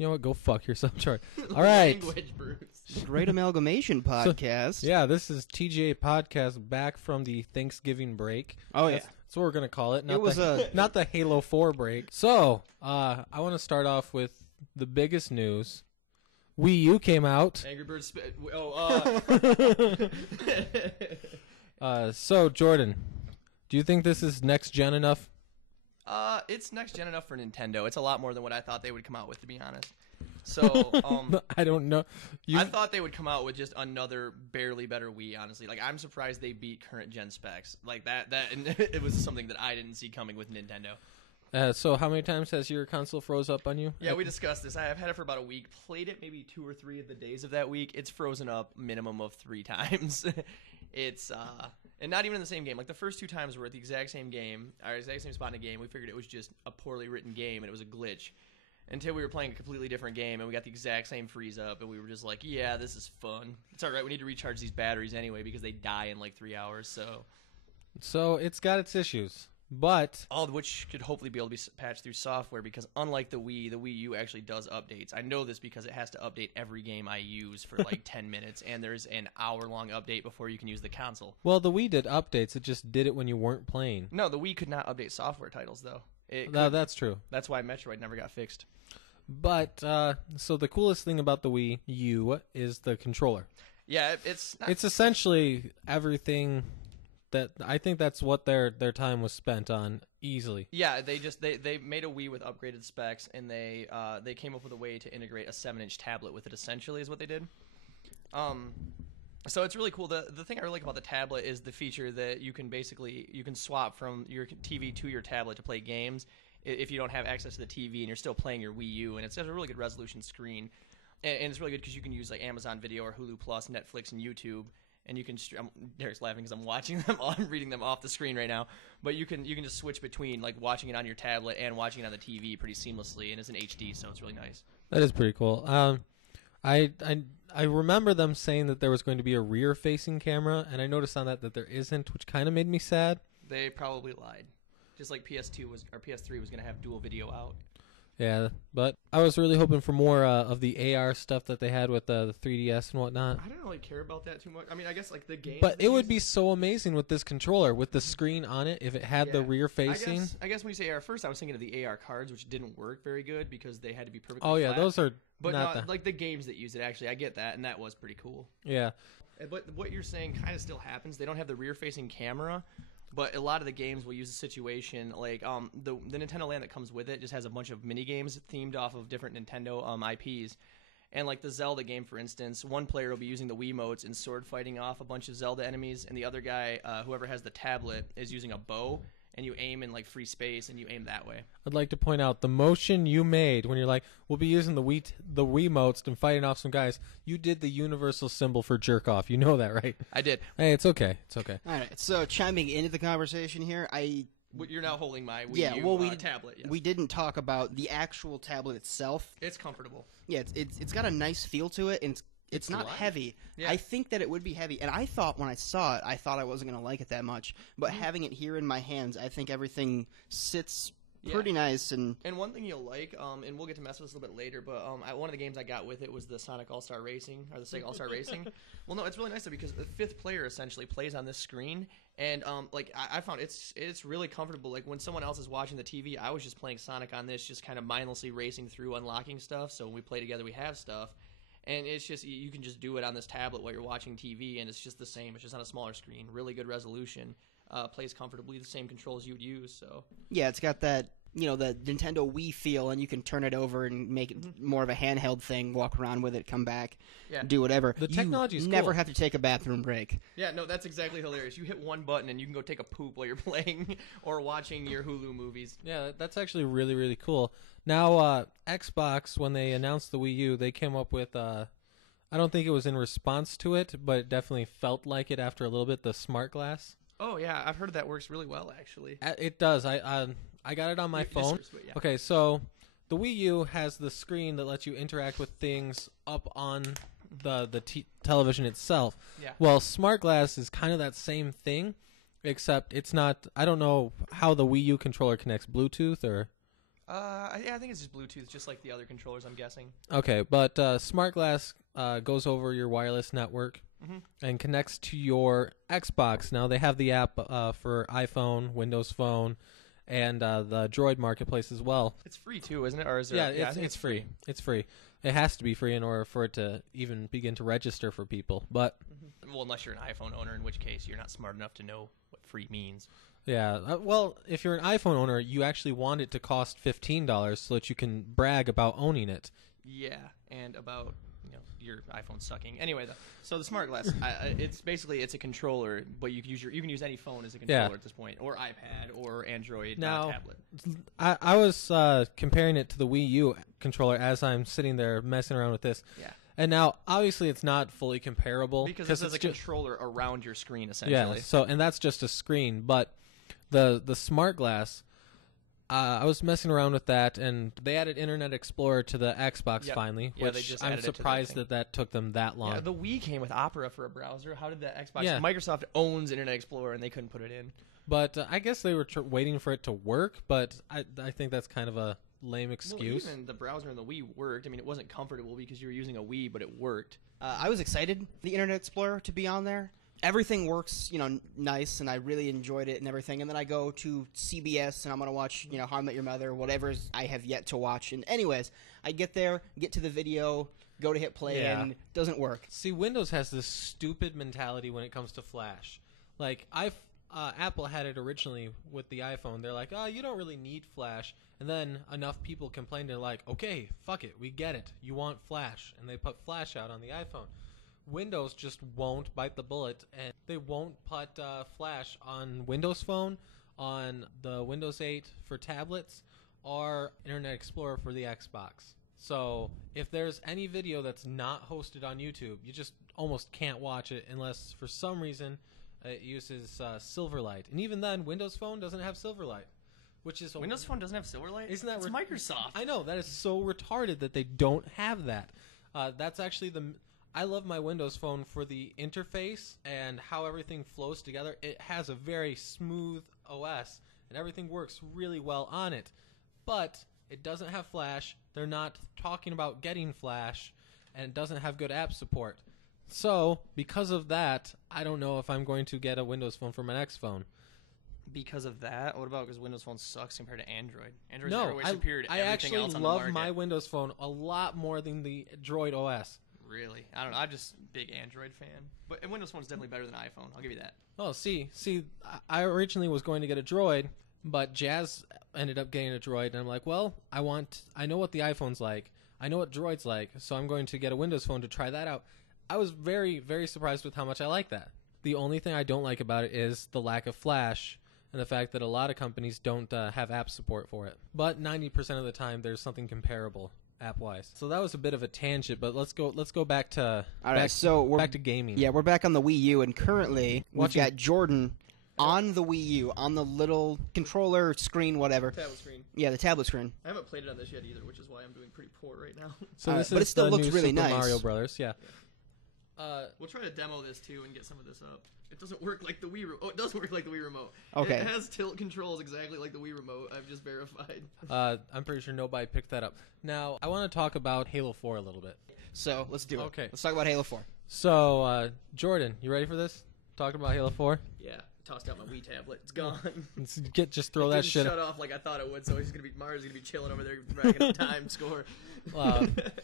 You know what? Go fuck yourself, Charlie. All right. Language, Bruce. Great Amalgamation podcast. Yeah, this is TGA podcast back from the Thanksgiving break. Oh, yeah. That's what we're going to call it. It was not the Halo 4 break. So, I want to start off with the biggest news. Wii U came out. Angry Birds. So, Jordan, do you think this is next gen enough? It's next gen enough for Nintendo. It's a lot more than what I thought they would come out with, to be honest. So, I don't know. I thought they would come out with just another barely better Wii, honestly. Like, I'm surprised they beat current gen specs. Like, and it was something that I didn't see coming with Nintendo. So how many times has your console froze up on you? Yeah, we discussed this. I've had it for about a week. Played it maybe 2 or 3 of the days of that week. It's frozen up minimum of 3 times. It's, and not even in the same game. Like, the first 2 times were at the exact same game, or exact same spot in the game. We figured it was just a poorly written game, and it was a glitch. Until we were playing a completely different game, and we got the exact same freeze up, and we were just like, yeah, this is fun. It's all right. We need to recharge these batteries anyway because they die in like 3 hours, So it's got its issues. But all of which could hopefully be able to be patched through software, because unlike the Wii U actually does updates. I know this because it has to update every game I use for like 10 minutes, and there's an hour-long update before you can use the console. Well, the Wii did updates. It just did it when you weren't playing. No, the Wii could not update software titles, though. No, that's true. That's why Metroid never got fixed. But, so the coolest thing about the Wii U is the controller. Yeah, it's essentially everything that I think that's what their time was spent on easily. Yeah, they made a Wii with upgraded specs, and they came up with a way to integrate a 7-inch tablet with it. Essentially, is what they did. So it's really cool. The thing I really like about the tablet is the feature that you can swap from your TV to your tablet to play games if you don't have access to the TV and you're still playing your Wii U, and it's a really good resolution screen, and it's really good because you can use like Amazon Video or Hulu Plus, Netflix, and YouTube. And you can. Derrick's laughing because I'm watching them. I'm reading them off the screen right now. But you can just switch between like watching it on your tablet and watching it on the TV pretty seamlessly, and it's in HD, so it's really nice. That is pretty cool. I remember them saying that there was going to be a rear-facing camera, and I noticed on that there isn't, which kind of made me sad. They probably lied, just like PS3 was going to have dual video out. Yeah, but I was really hoping for more of the AR stuff that they had with the 3DS and whatnot. I don't really care about that too much. I mean, I guess like the game. But it would be so amazing with this controller, with the screen on it, if it had the rear facing. I guess when you say AR, first I was thinking of the AR cards, which didn't work very good because they had to be perfectly flat. Those are but not like the games that use it, actually, I get that, and that was pretty cool. Yeah. But what you're saying kind of still happens. They don't have the rear-facing camera. But a lot of the games will use a situation like the Nintendo Land that comes with it just has a bunch of mini games themed off of different Nintendo IPs, and like the Zelda game, for instance, one player will be using the Wiimotes and sword fighting off a bunch of Zelda enemies, and the other guy, whoever has the tablet, is using a bow, and you aim in like free space and you aim that way. I'd like to point out the motion you made when you're like, we'll be using the Wiimotes and fighting off some guys. You did the universal symbol for jerk off. You know that, right? I did. Hey, it's okay. It's okay. All right. So chiming into the conversation here, you're now holding my Wii U tablet. Yes. We didn't talk about the actual tablet itself. It's comfortable. Yeah, it's got a nice feel to it, and it's not light. heavy. Yeah. I think that it would be heavy, and I thought when I saw it, I wasn't going to like it that much. But having it here in my hands, I think everything sits pretty nice. And one thing you'll like, and we'll get to mess with this a little bit later, but one of the games I got with it was the Sonic All-Star Racing, or the Sega All-Star Racing. Well, no, it's really nice though, because the 5th player essentially plays on this screen, and like I found it's really comfortable. Like when someone else is watching the TV, I was just playing Sonic on this, just kind of mindlessly racing through, unlocking stuff. So when we play together, we have stuff. And it's just, you can just do it on this tablet while you're watching TV, and it's just the same. It's just on a smaller screen. Really good resolution. Plays comfortably, the same controls you would use. So yeah, it's got that, the Nintendo Wii feel, and you can turn it over and make it more of a handheld thing, walk around with it, come back, do whatever. The technology's cool. Never cool. have to take a bathroom break. Yeah, no, that's exactly hilarious. You hit one button, and you can go take a poop while you're playing or watching your Hulu movies. Yeah, that's actually really, really cool. Now, Xbox, when they announced the Wii U, they came up with... I don't think it was in response to it, but it definitely felt like it after a little bit, the Smart Glass. Oh, yeah. I've heard that works really well, actually. It does. I got it on my phone. Okay, so the Wii U has the screen that lets you interact with things up on the television itself. Yeah. Well, Smart Glass is kind of that same thing, except it's not... I don't know how the Wii U controller connects Bluetooth or... Yeah, I think it's just Bluetooth, just like the other controllers, I'm guessing. Okay, but Smart Glass goes over your wireless network and connects to your Xbox. Now, they have the app for iPhone, Windows Phone, and the Droid Marketplace as well. It's free, too, isn't it? Or is there, Yeah, it's free. It's free. It has to be free in order for it to even begin to register for people. But well, unless you're an iPhone owner, in which case you're not smart enough to know what free means. yeah, well, if you're an iPhone owner, you actually want it to cost $15 so that you can brag about owning it. Yeah, and about your iPhone sucking. Anyway, though, so the Smart Glass, it's basically a controller, but you can use any phone as a controller at this point, or iPad, or Android tablet. I was comparing it to the Wii U controller as I'm sitting there messing around with this. Yeah. And now, obviously, it's not fully comparable Because this is a controller around your screen, essentially. Yeah, so, and that's just a screen. But the Smart Glass, I was messing around with that, and they added Internet Explorer to the Xbox finally, yeah, which they just I'm surprised that took them that long. Yeah, the Wii came with Opera for a browser. How did the Xbox... Yeah. Microsoft owns Internet Explorer, and they couldn't put it in. But I guess they were waiting for it to work, but I think that's kind of a lame excuse. Well, even the browser in the Wii worked. I mean, it wasn't comfortable because you were using a Wii, but it worked. I was excited for the Internet Explorer to be on there. Everything works, nice, and I really enjoyed it and everything. And then I go to CBS, and I'm going to watch, How I Met Your Mother, whatever I have yet to watch. And anyways, I get there, get to the video, go to hit play, and it doesn't work. See, Windows has this stupid mentality when it comes to Flash. Like, Apple had it originally with the iPhone. They're like, oh, you don't really need Flash. And then enough people complained, they're like, okay, fuck it, we get it. You want Flash. And they put Flash out on the iPhone. Windows just won't bite the bullet, and they won't put Flash on Windows Phone, on the Windows 8 for tablets, or Internet Explorer for the Xbox. So if there's any video that's not hosted on YouTube, you just almost can't watch it unless for some reason it uses Silverlight. And even then, Windows Phone doesn't have Silverlight. Which is Windows Phone doesn't have Silverlight? Isn't that it's Microsoft. I know, that is so retarded that they don't have that. That's actually I love my Windows Phone for the interface and how everything flows together. It has a very smooth OS, and everything works really well on it. But it doesn't have Flash. They're not talking about getting Flash, and it doesn't have good app support. So, because of that, I don't know if I'm going to get a Windows Phone for my next phone. Because of that? What about because Windows Phone sucks compared to Android? Android's no, way superior to I everything actually else on the love market. my Windows Phone a lot more than the Droid OS. Really? I don't know. I'm just a big Android fan. But Windows Phone is definitely better than iPhone. I'll give you that. Oh, see, I originally was going to get a Droid, but Jazz ended up getting a Droid, and I'm like, well, I know what the iPhone's like. I know what Droid's like, so I'm going to get a Windows Phone to try that out. I was very, very surprised with how much I like that. The only thing I don't like about it is the lack of Flash and the fact that a lot of companies don't have app support for it. But 90% of the time, there's something comparable app-wise. So that was a bit of a tangent, but let's go back to back to gaming. Yeah, we're back on the Wii U, and currently we've got Jordan on the Wii U, on the little controller screen, whatever. Tablet screen. Yeah, the tablet screen. I haven't played it on this yet either, which is why I'm doing pretty poor right now. So this but is it still the looks new really Super nice. Mario Brothers, yeah. We'll try to demo this too and get some of this up. It doesn't work like the Wii remote. Oh, it does work like the Wii remote. Okay. It has tilt controls exactly like the Wii remote. I've just verified. I'm pretty sure nobody picked that up. Now, I want to talk about Halo 4 a little bit. So let's do it. Okay. Let's talk about Halo 4. So, Jordan, you ready for this? Talking about Halo 4? Yeah. Tossed out my Wii tablet. It's gone. Just throw that shit. Shut off like I thought it would. So Mario's gonna be chilling over there, racking up time score.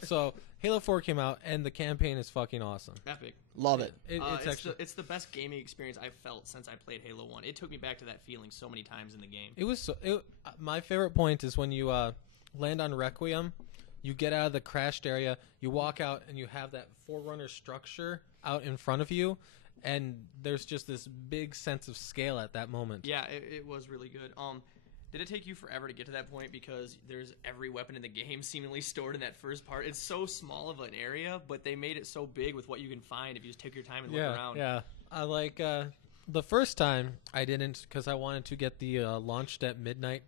So Halo 4 came out, and the campaign is fucking awesome. Epic. Love it. It's the best gaming experience I've felt since I played Halo 1. It took me back to that feeling so many times in the game. My favorite point is when you land on Requiem, you get out of the crashed area, you walk out, and you have that Forerunner structure out in front of you. And there's just this big sense of scale at that moment. Yeah, it was really good. Did it take you forever to get to that point because there's every weapon in the game seemingly stored in that first part? It's so small of an area, but they made it so big with what you can find if you just take your time and look around. Yeah, I like the first time I didn't because I wanted to get the launched at midnight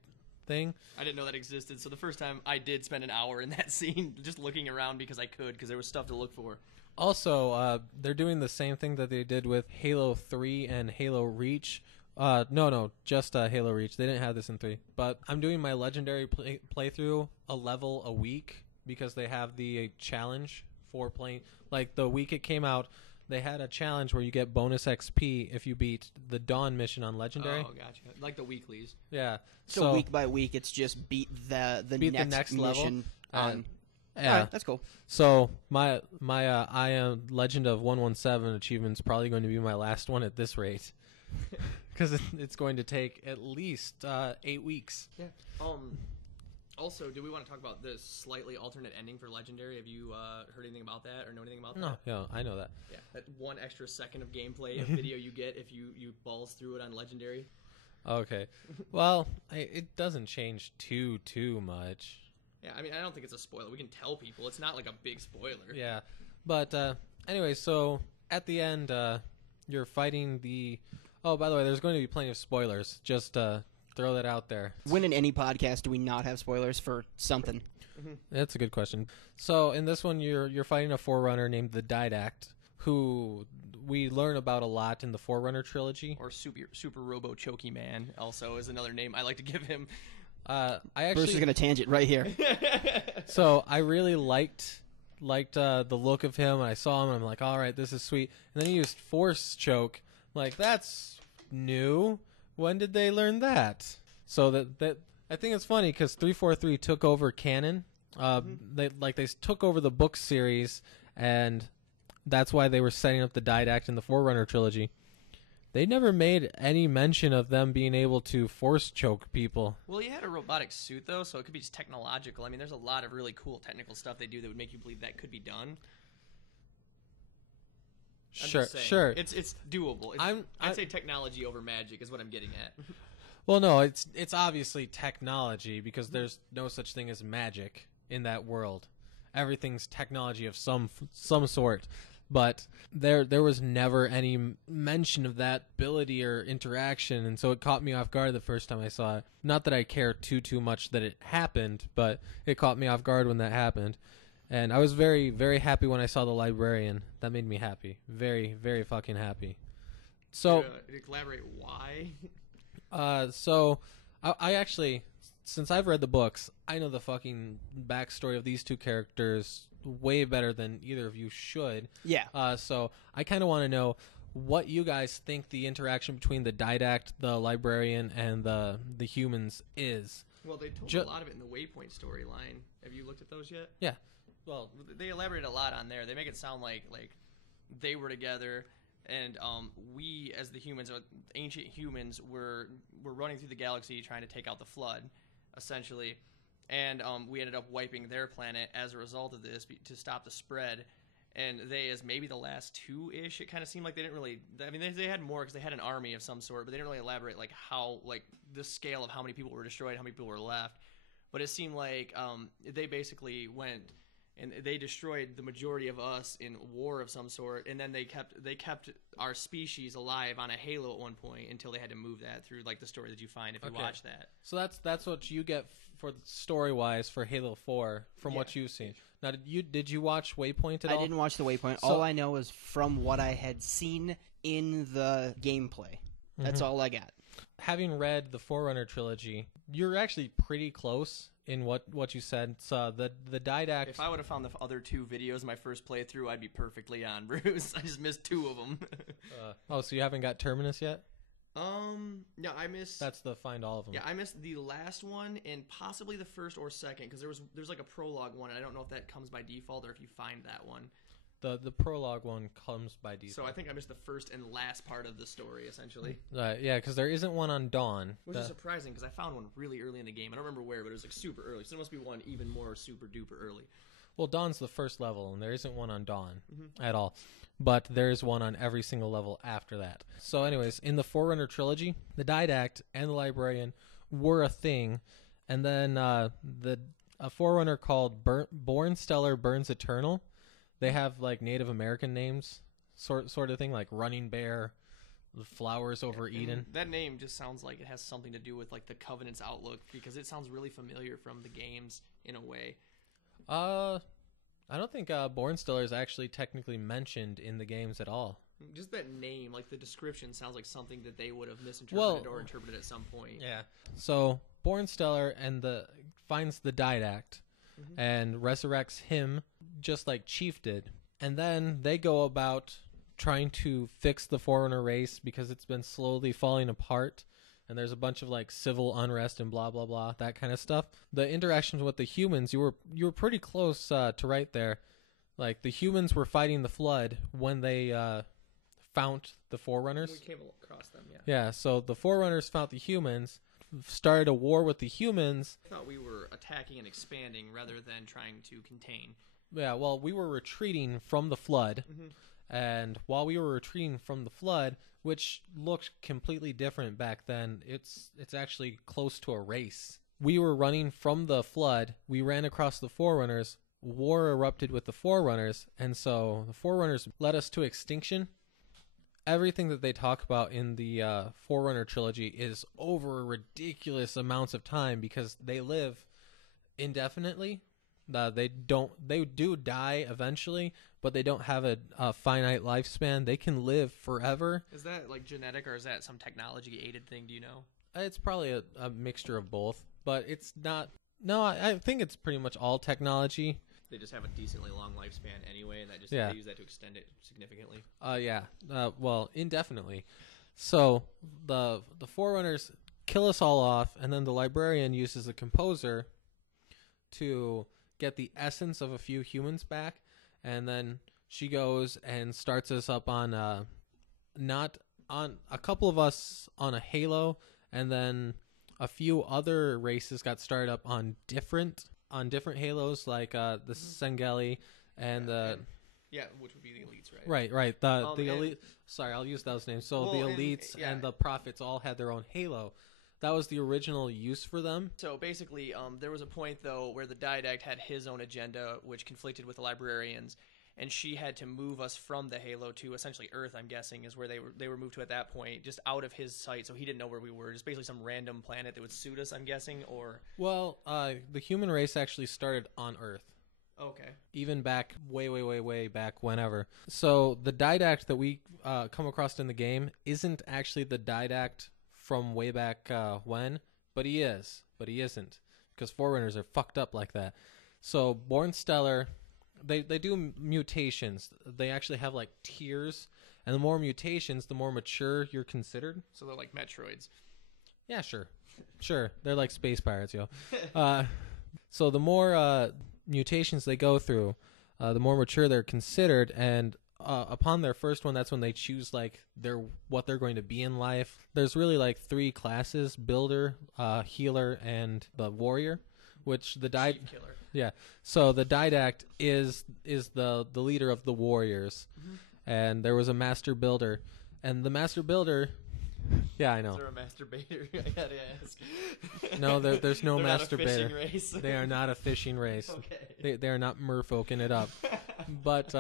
thing. I didn't know that existed, so the first time I did spend an hour in that scene just looking around because I could, because there was stuff to look for. Also, they're doing the same thing that they did with Halo 3 and Halo Reach, No, just Halo Reach. They didn't have this in 3. But I'm doing my legendary playthrough a level a week because they have the challenge for playing. Like the week it came out, they had a challenge where you get bonus XP if you beat the Dawn mission on legendary. Oh, gotcha. Like the weeklies. Yeah. So week by week, it's just beat the next mission level. on. Yeah, All right, that's cool. So my I am Legend of 117 achievement's probably going to be my last one at this rate, because it's going to take at least 8 weeks. Yeah. Also, do we want to talk about this slightly alternate ending for Legendary? Have you heard anything about that or know anything about that? No, yeah, I know that. Yeah, that 1 extra second of gameplay video you get if you balls through it on Legendary. Okay. Well, it doesn't change too much. Yeah, I mean, I don't think it's a spoiler. We can tell people. It's not like a big spoiler. Yeah. But anyway, so at the end, you're fighting the... Oh, by the way, there's going to be plenty of spoilers. Just throw that out there. When in any podcast do we not have spoilers for something? That's a good question. So in this one, you're fighting a Forerunner named the Didact, who we learn about a lot in the Forerunner trilogy. Or Super Robo Chokey Man also is another name I like to give him. I actually... Bruce is going to tangent right here. So I really liked the look of him, and I saw him, and I'm like, all right, this is sweet. And then he used Force Choke. Like, that's new. When did they learn that? So that I think it's funny because 343 took over canon. They took over the book series, and that's why they were setting up the Didact in the Forerunner trilogy. They never made any mention of them being able to force choke people. Well, he had a robotic suit, though, so it could be just technological. I mean, there's a lot of really cool technical stuff they do that would make you believe that could be done. Sure. It's doable. I'd say technology over magic is what I'm getting at. Well, no, it's obviously technology because there's no such thing as magic in that world. Everything's technology of some sort. But there was never any mention of that ability or interaction, and so it caught me off guard the first time I saw it. Not that I care too much that it happened, but it caught me off guard when that happened. And I was very, very happy when I saw the Librarian. That made me happy. Very, very fucking happy. So, elaborate why? So I actually, since I've read the books, I know the fucking backstory of these two characters way better than either of you should. Yeah. So I kind of want to know what you guys think the interaction between the Didact, the Librarian, and the humans is. Well, they told a lot of it in the Waypoint storyline. Have you looked at those yet? Yeah. Well, they elaborate a lot on there. They make it sound like they were together, and we, as the humans, ancient humans, were running through the galaxy trying to take out the Flood, essentially. And we ended up wiping their planet as a result of this to stop the spread. And they, as maybe the last two-ish, it kind of seemed like they didn't really... I mean, they had more because they had an army of some sort, but they didn't really elaborate how the scale of how many people were destroyed, how many people were left. But it seemed like they basically went... And they destroyed the majority of us in war of some sort, and then they kept our species alive on a halo at one point until they had to move that through the story that you find if you watch that. So that's what you get for story wise for Halo 4 from what you've seen. Now, did you watch Waypoint at all? I didn't watch the Waypoint. All I know is from what I had seen in the gameplay. That's all I got. Having read the Forerunner trilogy, you're actually pretty close in what you said. So the Didact... If I would have found the other two videos in my first playthrough, I'd be perfectly on, Bruce. I just missed two of them. So you haven't got Terminus yet? No, I missed... That's the find all of them. Yeah, I missed the last one and possibly the first or second, because there's a prologue one, and I don't know if that comes by default or if you find that one. The prologue one comes by default. So I think I missed the first and last part of the story, essentially. Yeah, because there isn't one on Dawn. Which is surprising, because I found one really early in the game. I don't remember where, but it was super early. So there must be one even more super duper early. Well, Dawn's the first level, and there isn't one on Dawn at all. But there is one on every single level after that. So anyways, in the Forerunner trilogy, the Didact and the Librarian were a thing. And then a Forerunner called Born Stellar Burns Eternal. They have Native American names, sort of thing, like Running Bear, Flowers over Eden. That name just sounds like it has something to do with the Covenant's outlook, because it sounds really familiar from the games in a way. I don't think Born Stellar is actually technically mentioned in the games at all. Just that name, like the description, sounds like something that they would have misinterpreted or interpreted at some point. Yeah. So Bornstellar finds the Didact and resurrects him just like Chief did. And then they go about trying to fix the Forerunner race because it's been slowly falling apart. And there's a bunch of like civil unrest and blah, blah, blah, that kind of stuff. The interactions with the humans, you were pretty close to right there. Like the humans were fighting the Flood when they found the Forerunners. We came across them, yeah. Yeah, so the Forerunners found the humans, started a war with the humans. I thought we were attacking and expanding rather than trying to contain. Yeah, well, we were retreating from the Flood. And while we were retreating from the Flood, which looked completely different back then, it's actually close to a race. We were running from the Flood. We ran across the Forerunners. War erupted with the Forerunners, and so the Forerunners led us to extinction. Everything that they talk about in the Forerunner trilogy is over ridiculous amounts of time because they live indefinitely. They do die eventually, but they don't have a finite lifespan. They can live forever. Is that like genetic or is that some technology aided thing? Do you know? It's probably a mixture of both, but it's not. No, I think it's pretty much all technology. They just have a decently long lifespan anyway, and they use that to extend it significantly. Well, indefinitely. So the Forerunners kill us all off, and then the librarian uses the composer to get the essence of a few humans back, and then she goes and starts us up on not on a couple of us on a Halo, and then a few other races got started up on different Halos, like the Sengeli and which would be the elites, right? Right. The elite. Sorry, I'll use those names. So the elites and the prophets all had their own Halo. That was the original use for them. So basically, there was a point though where the Didact had his own agenda, which conflicted with the librarians, and she had to move us from the Halo to essentially Earth. I'm guessing is where they were moved to at that point, just out of his sight, so he didn't know where we were. Just basically some random planet that would suit us. I'm guessing, or the human race actually started on Earth. Okay. Even back way back whenever. So the Didact that we come across in the game isn't actually the Didact from way back when, but he is. But he isn't, because Forerunners are fucked up like that. So Bornstellar, they do mutations. They actually have like tiers, and the more mutations, the more mature you're considered. So they're like Metroids. Yeah, sure. They're like space pirates, yo. So the more mutations they go through, the more mature they're considered, and upon their first one, that's when they choose like what they're going to be in life. There's really like 3 classes: builder, healer, and the warrior. Which the killer. Yeah. So the Didact is the leader of the warriors, and there was a master builder, and the master builder. Yeah, I know. Is there a masturbator? I gotta ask. No, there's no They're masturbator. not a fishing race. They are not a fishing race. Okay. They are not merfolking it up. But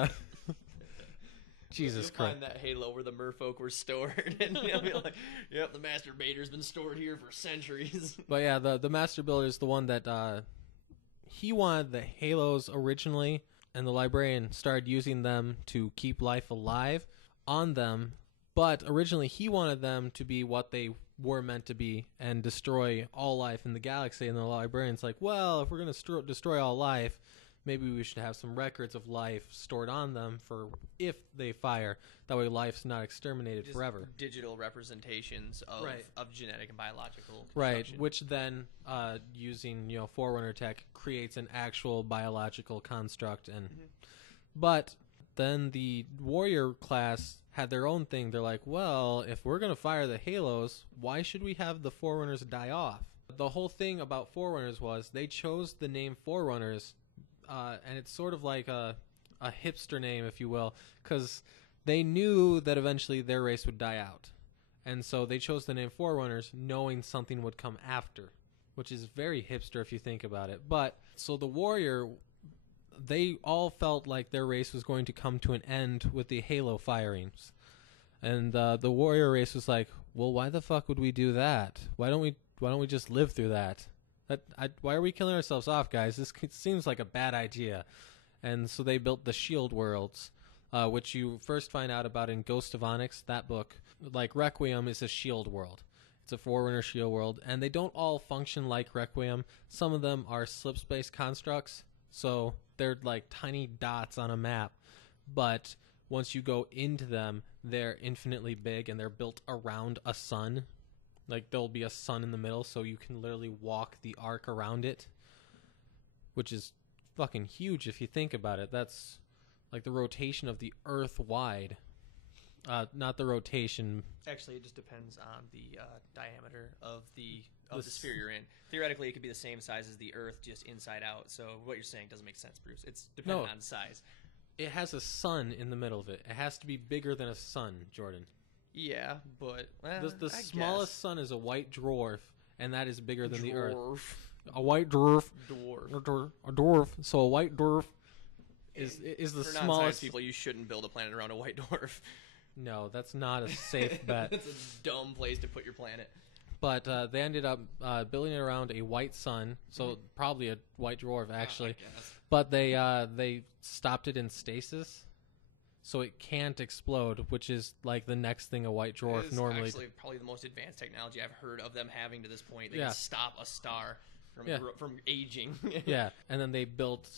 Jesus Christ. Find that Halo where the merfolk were stored, and you'll be like, "Yep, the masturbator's been stored here for centuries." But yeah, the master builder is the one that he wanted the Halos originally, and the librarian started using them to keep life alive on them. But originally, he wanted them to be what they were meant to be and destroy all life in the galaxy. And the librarian's like, well, if we're going to destroy all life, maybe we should have some records of life stored on them for if they fire. That way life's not exterminated Just forever. Digital representations of genetic and biological Right, construction. which then, using Forerunner tech, creates an actual biological construct. And But then the warrior class had their own thing. They're like, well, if we're going to fire the Halos, why should we have the Forerunners die off? The whole thing about Forerunners was they chose the name Forerunners, and it's sort of like a hipster name, if you will, because they knew that eventually their race would die out. And so they chose the name Forerunners knowing something would come after, which is very hipster if you think about it. But so the warrior, they all felt like their race was going to come to an end with the Halo firings. And the warrior race was like, well, why the fuck would we do that? Why don't we just live through that? Why are we killing ourselves off, guys? This seems like a bad idea. And so they built the shield worlds. which you first find out about in Ghost of Onyx, that book. Like, Requiem is a shield world. It's a Forerunner shield world, and they don't all function like Requiem. Some of them are slip-space constructs, so they're like tiny dots on a map, but once you go into them, they're infinitely big, and they're built around a sun. Like, there'll be a sun in the middle, so you can literally walk the arc around it, which is fucking huge if you think about it. That's like the rotation of the Earth wide. Not the rotation. Actually, it just depends on the diameter of the sphere you're in. Theoretically, it could be the same size as the Earth, just inside out. So what you're saying doesn't make sense, Bruce. It's dependent on size. It has a sun in the middle of it. It has to be bigger than a sun, Jordan. Yeah, but the smallest sun is a white dwarf, and that is bigger than the Earth. A white dwarf. Dwarf. A dwarf. So a white dwarf is the for smallest. Non-science people, you shouldn't build a planet around a white dwarf. No, that's not a safe bet. That's a dumb place to put your planet. But they ended up building it around a white sun, so probably a white dwarf, actually. But they stopped it in stasis, so it can't explode, which is like the next thing a white dwarf normally. Actually, probably the most advanced technology I've heard of them having to this point. They can stop a star from aging. Yeah, and then they built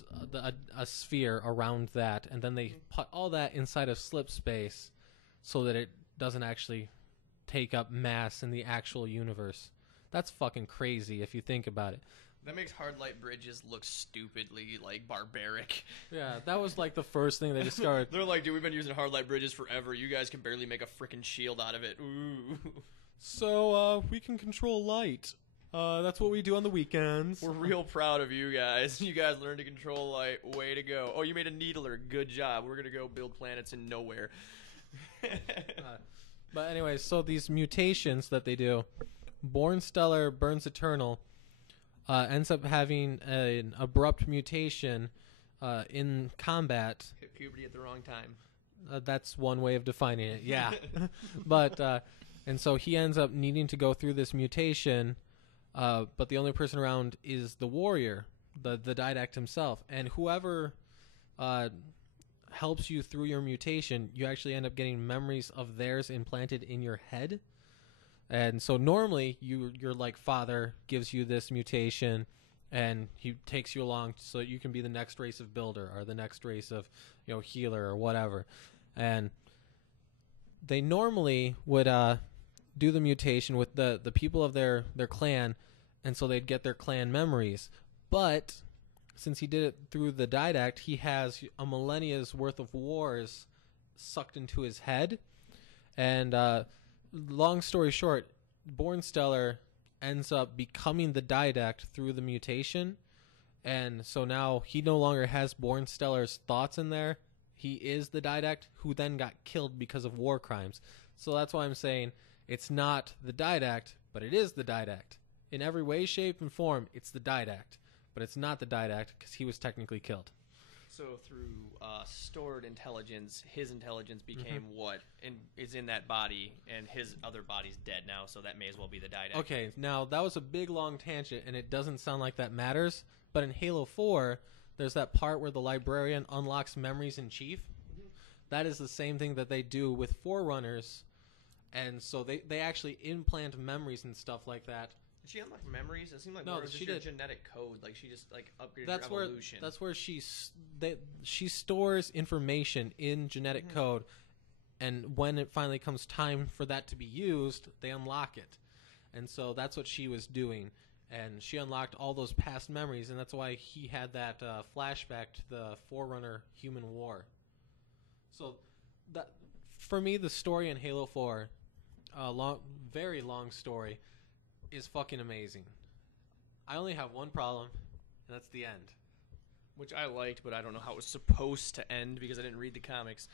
a sphere around that, and then they put all that inside of slip space, so that it doesn't actually take up mass in the actual universe. That's fucking crazy if you think about it. That makes hard light bridges look stupidly like barbaric. Yeah, that was like the first thing they discovered. They're like, dude, we've been using hard light bridges forever. You guys can barely make a freaking shield out of it. Ooh. So we can control light. That's what we do on the weekends. We're real proud of you guys. You guys learned to control light. Way to go. Oh, you made a needler. Good job. We're gonna go build planets in nowhere. But anyways, so these mutations that they do, Born Stellar Burns Eternal ends up having an abrupt mutation in combat. Hit puberty at the wrong time. That's one way of defining it, yeah. But and so he ends up needing to go through this mutation, but the only person around is the warrior, the Didact himself, and whoever helps you through your mutation, you actually end up getting memories of theirs implanted in your head. And so normally your like father gives you this mutation, and he takes you along so that you can be the next race of builder or the next race of healer or whatever. And they normally would do the mutation with the people of their clan, and so they'd get their clan memories. But since he did it through the Didact, he has a millennia's worth of wars sucked into his head. And long story short, Born Stellar ends up becoming the Didact through the mutation. And so now he no longer has Born Stellar's thoughts in there. He is the Didact who then got killed because of war crimes. So that's why I'm saying it's not the Didact, but it is the Didact. In every way, shape, and form, it's the Didact. But it's not the Didact because he was technically killed. So through stored intelligence, his intelligence became what and is in that body, and his other body's dead now, so that may as well be the Didact. Okay, now that was a big long tangent, and it doesn't sound like that matters, but in Halo 4, there's that part where the librarian unlocks memories in Chief. That is the same thing that they do with Forerunners, and so they actually implant memories and stuff like that. Did she unlock memories? It seemed like no, more she your did. Genetic code. Like she just upgraded that's her evolution. That's where she stores information in genetic code, and when it finally comes time for that to be used, they unlock it. And so that's what she was doing, and she unlocked all those past memories, and that's why he had that flashback to the Forerunner Human War. So that for me, the story in Halo 4, very long story, is fucking amazing. I only have one problem, and that's the end. Which I liked, but I don't know how it was supposed to end because I didn't read the comics.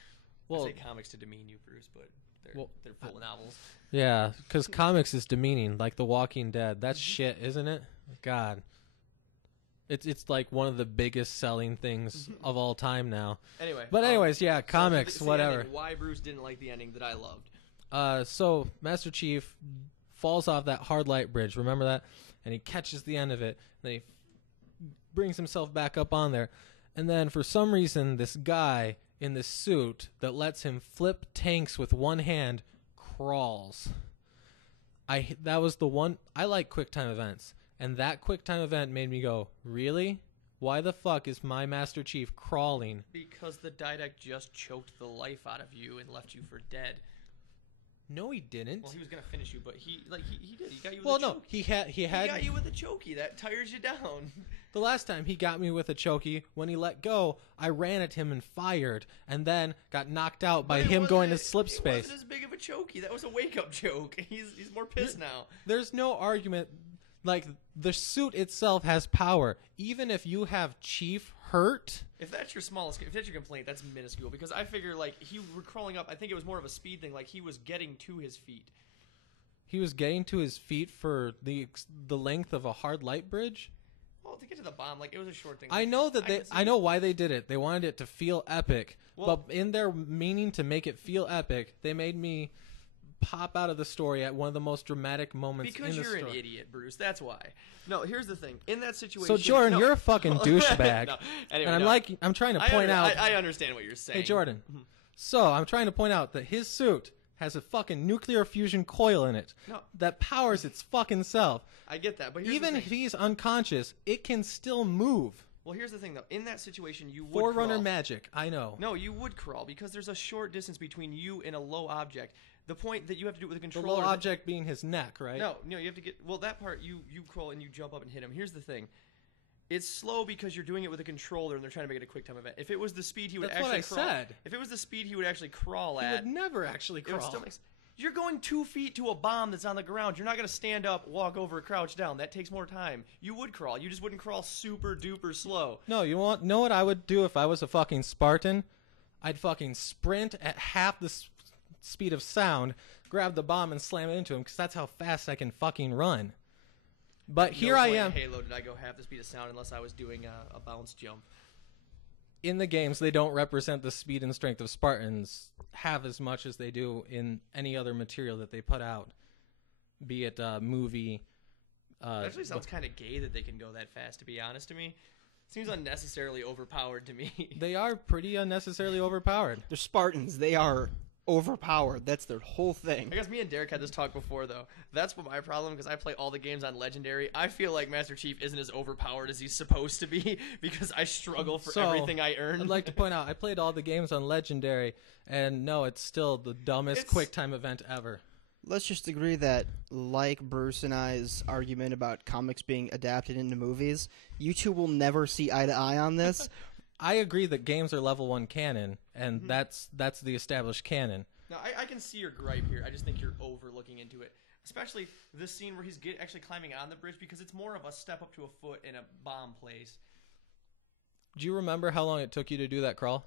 Well, I say comics to demean you, Bruce, but they're full of novels. Yeah, because comics is demeaning, like The Walking Dead. That's shit, isn't it? God. It's like one of the biggest selling things of all time now. Anyway. But anyways, yeah, comics, whatever. Ending, why Bruce didn't like the ending that I loved. So Master Chief falls off that hard light bridge, remember that? And he catches the end of it, and then he brings himself back up on there. And then for some reason, this guy in this suit that lets him flip tanks with one hand crawls. That was the one. I like QuickTime events, and that QuickTime event made me go, really? Why the fuck is my Master Chief crawling? Because the Didact just choked the life out of you and left you for dead. No, he didn't. Well, he was gonna finish you, but he did. He got you with Well, a no, chokey. he got you with a chokey. That tires you down. The last time he got me with a chokey, when he let go, I ran at him and fired, and then got knocked out by him going to slip space. It wasn't as big of a chokey. That was a wake-up joke. He's more pissed now. There's no argument. Like, the suit itself has power. Even if you have Chief hurt... If that's your complaint, that's minuscule. Because I figure, like, he were crawling up. I think it was more of a speed thing. Like, he was getting to his feet. He was getting to his feet for the length of a hard light bridge? Well, to get to the bomb, like, it was a short thing. I know that I know why they did it. They wanted it to feel epic. Well, but in their meaning to make it feel epic, they made me pop out of the story at one of the most dramatic moments in the story. Because you're an idiot, Bruce. That's why. No, here's the thing. In that situation... So, Jordan, you're a fucking douchebag. No. Anyway, and I'm trying to point out... I understand what you're saying. Hey, Jordan. So, I'm trying to point out that his suit has a fucking nuclear fusion coil in it that powers its fucking self. I get that, but here's even the if thing. he's unconscious, it can still move. Well, here's the thing, though. In that situation, you would Forerunner crawl. magic, I know. No, you would crawl because there's a short distance between you and a low object. The point that you have to do it with a The controller... low object being his neck, right? No, you have to get... Well, that part, you crawl and you jump up and hit him. Here's the thing. It's slow because you're doing it with a controller and they're trying to make it a quick time event. If it was the speed he would That's actually what I crawl... said. If it was the speed he would actually crawl He at... would never actually it would crawl. still make... You're going 2 feet to a bomb that's on the ground. You're not going to stand up, walk over, crouch down. That takes more time. You would crawl. You just wouldn't crawl super duper slow. No, know what I would do if I was a fucking Spartan? I'd fucking sprint at half the speed of sound, grab the bomb and slam it into him, because that's how fast I can fucking run. But here I am. In Halo did I go half the speed of sound unless I was doing a bounce jump. In the games, they don't represent the speed and strength of Spartans half as much as they do in any other material that they put out, be it movie. It actually sounds kind of gay that they can go that fast, to be honest to me. Seems unnecessarily overpowered to me. They are pretty unnecessarily overpowered. They're Spartans. They are overpowered. That's their whole thing. I guess me and Derrick had this talk before, though. That's what my problem, because I play all the games on Legendary. I feel like Master Chief isn't as overpowered as he's supposed to be, because I struggle for everything I earn. I'd like to point out, I played all the games on Legendary, and no, it's still the dumbest QuickTime event ever. Let's just agree that, like Bruce and I's argument about comics being adapted into movies, you two will never see eye to eye on this. I agree that games are level 1 canon, and that's the established canon. Now, I can see your gripe here. I just think you're overlooking into it. Especially this scene where he's actually climbing on the bridge, because it's more of a step up to a foot in a bomb place. Do you remember how long it took you to do that crawl?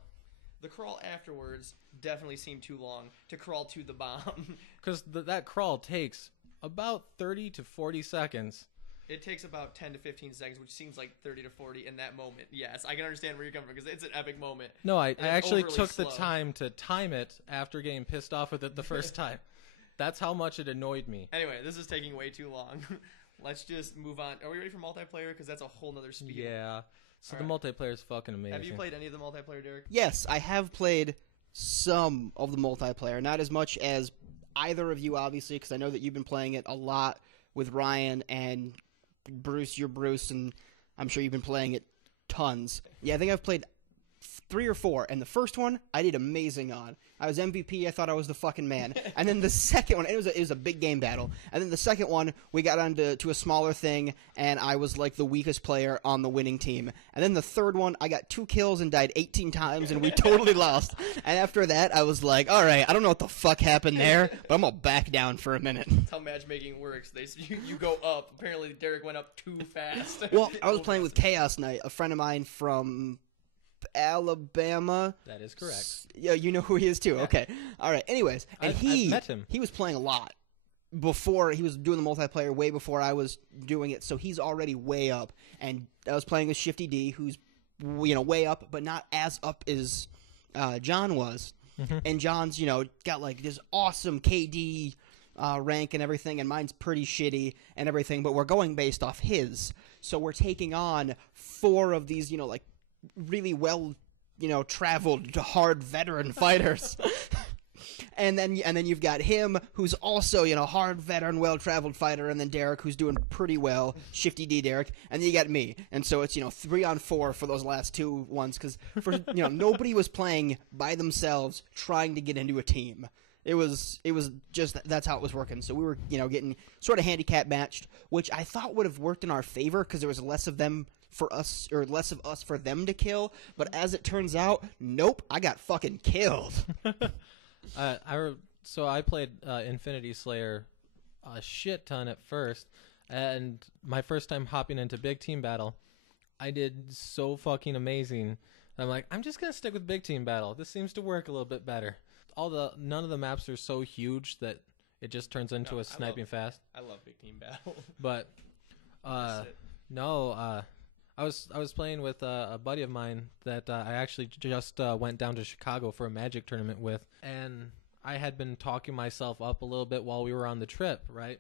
The crawl afterwards definitely seemed too long to crawl to the bomb. Because that crawl takes about 30 to 40 seconds. It takes about 10 to 15 seconds, which seems like 30 to 40 in that moment. Yes, I can understand where you're coming from, because it's an epic moment. No, I actually took slow. the time to time it after getting pissed off with it the first time. That's how much it annoyed me. Anyway, this is taking way too long. Let's just move on. Are we ready for multiplayer? Because that's a whole nother speed. Yeah. So All the multiplayer is fucking amazing. Have you played any of the multiplayer, Derrick? Yes, I have played some of the multiplayer. Not as much as either of you, obviously, because I know that you've been playing it a lot with Ryan, and Bruce, you're Bruce, and I'm sure you've been playing it tons. Yeah, I think I've played 3 or 4, and the first one I did amazing on. I was MVP. I thought I was the fucking man. And then the second one, it was a big game battle. And then the second one, we got on to a smaller thing, and I was like the weakest player on the winning team. And then the third one, I got 2 kills and died 18 times, and we totally lost. And after that, I was like, all right, I don't know what the fuck happened there, but I'm gonna back down for a minute. That's how matchmaking works. You go up. Apparently, Derrick went up too fast. Well, I was playing with Chaos Knight, a friend of mine from Alabama. That is correct. Yeah, you know who he is too. Yeah. Okay. All right. Anyways, and I've met him. He was playing a lot before he was doing the multiplayer, way before I was doing it. So he's already way up. And I was playing with Shifty D, who's way up, but not as up as John was. Mm-hmm. And John's got like this awesome KD rank and everything, and mine's pretty shitty and everything. But we're going based off his. So we're taking on 4 of these like really well traveled hard veteran fighters. And then you've got him, who's also, hard veteran, well-traveled fighter, and then Derrick, who's doing pretty well, Shifty D Derrick, and then you got me. And so it's, 3-on-4 for those last two ones, because, nobody was playing by themselves trying to get into a team. It was just, that's how it was working. So we were, getting sort of handicap matched, which I thought would have worked in our favor, because there was less of them for us, or less of us for them to kill. But as it turns out, nope, I got fucking killed. So I played Infinity Slayer a shit ton at first, and my first time hopping into big team battle, I did so fucking amazing. I'm like, I'm just gonna stick with big team battle. This seems to work a little bit better. None of the maps are so huge that it just turns into a sniping fast. I love big team battle. But I was playing with a buddy of mine that I actually just went down to Chicago for a Magic tournament with, and I had been talking myself up a little bit while we were on the trip, right?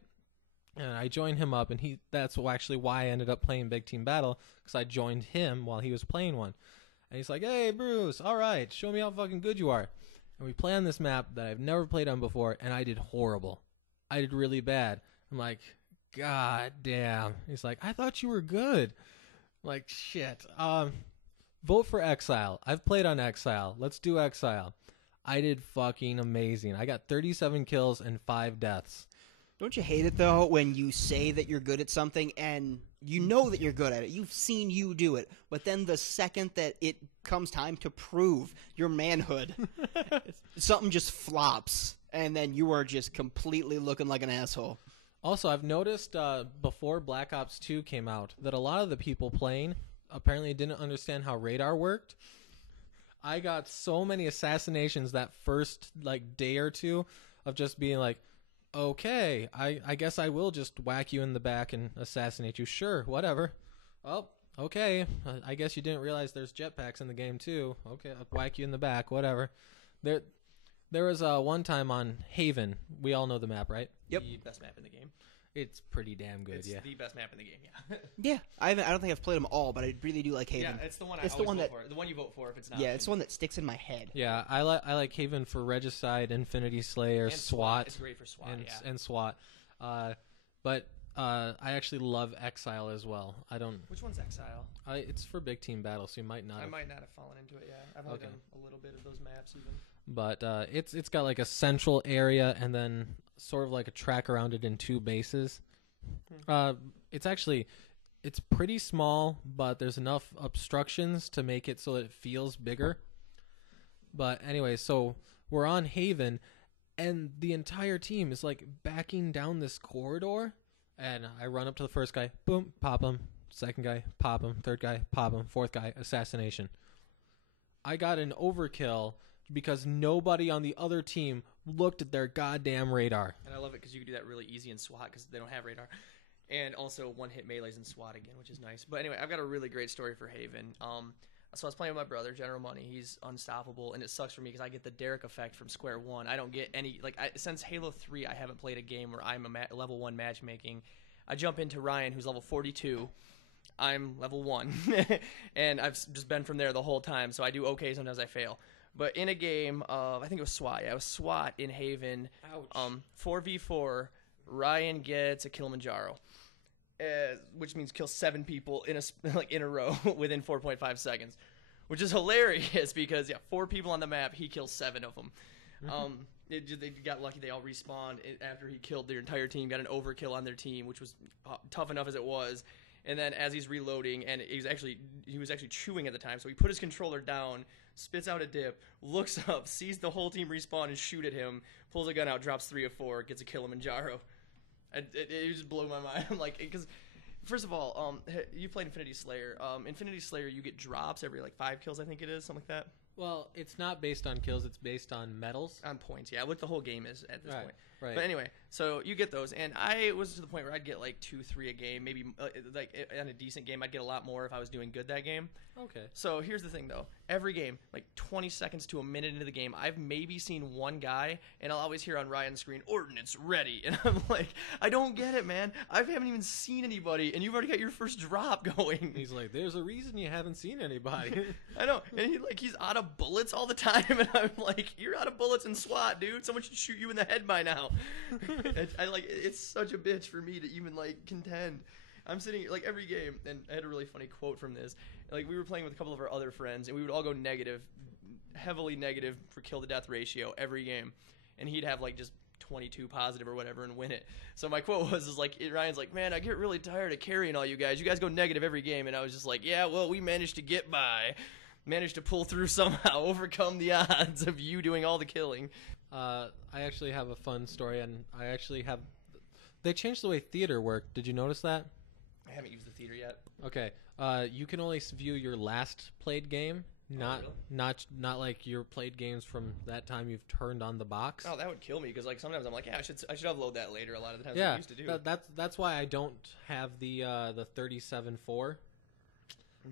And I joined him up, and that's actually why I ended up playing Big Team Battle, because I joined him while he was playing one. And he's like, hey, Bruce, all right, show me how fucking good you are. And we play on this map that I've never played on before, and I did horrible. I did really bad. I'm like, God damn. He's like, I thought you were good. Like, shit. Vote for Exile. I've played on Exile. Let's do Exile. I did fucking amazing. I got 37 kills and 5 deaths. Don't you hate it, though, when you say that you're good at something and you know that you're good at it? You've seen you do it. But then the second that it comes time to prove your manhood, something just flops, and then you are just completely looking like an asshole. Also, I've noticed before Black Ops 2 came out that a lot of the people playing apparently didn't understand how radar worked. I got so many assassinations that first day or two of just being like, okay, I guess I will just whack you in the back and assassinate you. Sure, whatever. Oh, okay. I guess you didn't realize there's jetpacks in the game too. Okay, I'll whack you in the back, whatever. There was one time on Haven. We all know the map, right? Yep. The best map in the game. It's pretty damn good, it's yeah. the best map in the game, yeah. Yeah, I don't think I've played them all, but I really do like Haven. Yeah, it's the one I always vote for. The one you vote for if it's not. Yeah, it's the one that sticks in my head. Yeah, I like Haven for Regicide, Infinity Slayer, and SWAT. It's great for SWAT, and SWAT. But I actually love Exile as well. Which one's Exile? It's for big team battle, so you might not. I might not have fallen into it. Yeah, I've only done a little bit of those maps even. But it's got like a central area and then sort of like a track around it in 2 bases. It's pretty small, but there's enough obstructions to make it so that it feels bigger. But anyway, so we're on Haven, and the entire team is like backing down this corridor, and I run up to the first guy, boom, pop him. Second guy, pop him. Third guy, pop him. Fourth guy, assassination. I got an overkill because nobody on the other team looked at their goddamn radar. And I love it because you can do that really easy in SWAT because they don't have radar. And also one-hit melees in SWAT again, which is nice. But anyway, I've got a really great story for Haven. So I was playing with my brother, General Money. He's unstoppable, and it sucks for me because I get the Derrick effect from Square One. I don't get any since Halo 3, I haven't played a game where I'm a level 1 matchmaking. I jump into Ryan, who's level 42. I'm level 1, and I've just been from there the whole time. So I do okay. Sometimes I fail. But in a game of, I think it was SWAT. Yeah, it was SWAT in Haven. Ouch. 4v4, Ryan gets a Kilimanjaro. Which means kill 7 people in a row within 4.5 seconds, which is hilarious because 4 people on the map, he kills 7 of them. They got lucky; they all respawned after he killed their entire team. Got an overkill on their team, which was tough enough as it was. And then as he's reloading, and he was actually chewing at the time, so he put his controller down, spits out a dip, looks up, sees the whole team respawn and shoot at him, pulls a gun out, drops 3 of 4, gets a Kilimanjaro. It just blew my mind. I'm like, because first of all, you played Infinity Slayer. Infinity Slayer, you get drops every 5 kills, I think it is, something like that. Well, it's not based on kills. It's based on medals. On points, yeah, what the whole game is at this Right, point. right. But anyway, so you get those, and I was to the point where I'd get like 2, 3 a game, maybe like in a decent game, I'd get a lot more if I was doing good that game. Okay. So here's the thing, though. Every game, like 20 seconds to a minute into the game, I've maybe seen one guy, and I'll always hear on Ryan's screen, "Ordnance ready," and I'm like, I don't get it, man. I haven't even seen anybody, and you've already got your first drop going. He's like, "There's a reason you haven't seen anybody." I know, and he's out of bullets all the time, and I'm like, "You're out of bullets in SWAT, dude. Someone should shoot you in the head by now." It's such a bitch for me to even like contend. I'm sitting like every game, and I had a really funny quote from this. Like we were playing with a couple of our other friends, and we would all go negative, heavily negative for kill to death ratio every game, and he'd have like just 22 positive or whatever and win it. So my quote was Ryan's like, "Man, I get really tired of carrying all you guys. You guys go negative every game," and I was just like, "Yeah, well, we managed to get by, managed to pull through somehow, overcome the odds of you doing all the killing." I actually have a fun story, and they changed the way theater worked. Did you notice that? I haven't used the theater yet. Okay. You can only view your last played game, not like your played games from that time you've turned on the box. Oh, that would kill me because like sometimes I'm like, yeah, I should upload that later. A lot of the times Yeah, I used to do. that's why I don't have the 37.4.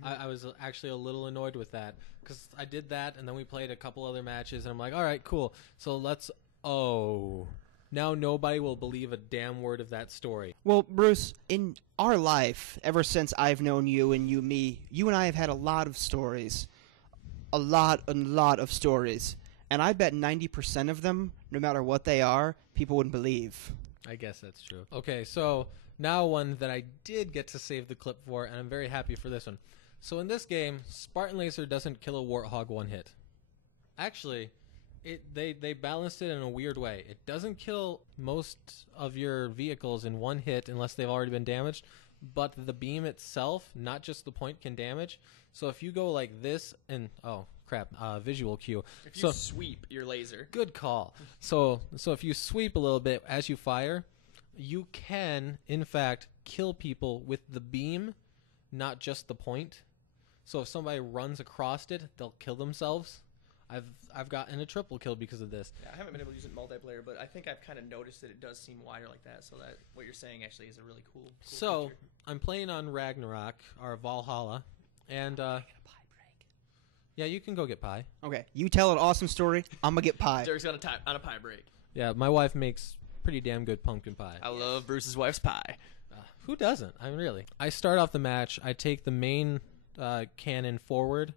I was actually a little annoyed with that because I did that and then we played a couple other matches and I'm like, all right, cool. So now nobody will believe a damn word of that story. Well, Bruce, in our life, ever since I've known you and you me, you and I have had a lot of stories. A lot of stories. And I bet 90% of them, no matter what they are, people wouldn't believe. I guess that's true. Okay, so now one that I did get to save the clip for, and I'm very happy for this one. So in this game, Spartan Laser doesn't kill a Warthog one hit. Actually, they balanced it in a weird way. It doesn't kill most of your vehicles in one hit unless they've already been damaged, but the beam itself, not just the point, can damage. So if you go like this and visual cue. If you sweep your laser. Good call. So if you sweep a little bit as you fire, you can in fact kill people with the beam, not just the point. So if somebody runs across it, they'll kill themselves. I've gotten a triple kill because of this. Yeah, I haven't been able to use it in multiplayer, but I think I've kind of noticed that it does seem wider like that. So that what you're saying actually is a really cool So feature. I'm playing on Ragnarok or Valhalla, and yeah, you can go get pie. Okay, you tell an awesome story. I'm gonna get pie. Derrick's on a pie break. Yeah, my wife makes pretty damn good pumpkin pie. I love Bruce's wife's pie. Who doesn't? I start off the match. I take the main cannon forward,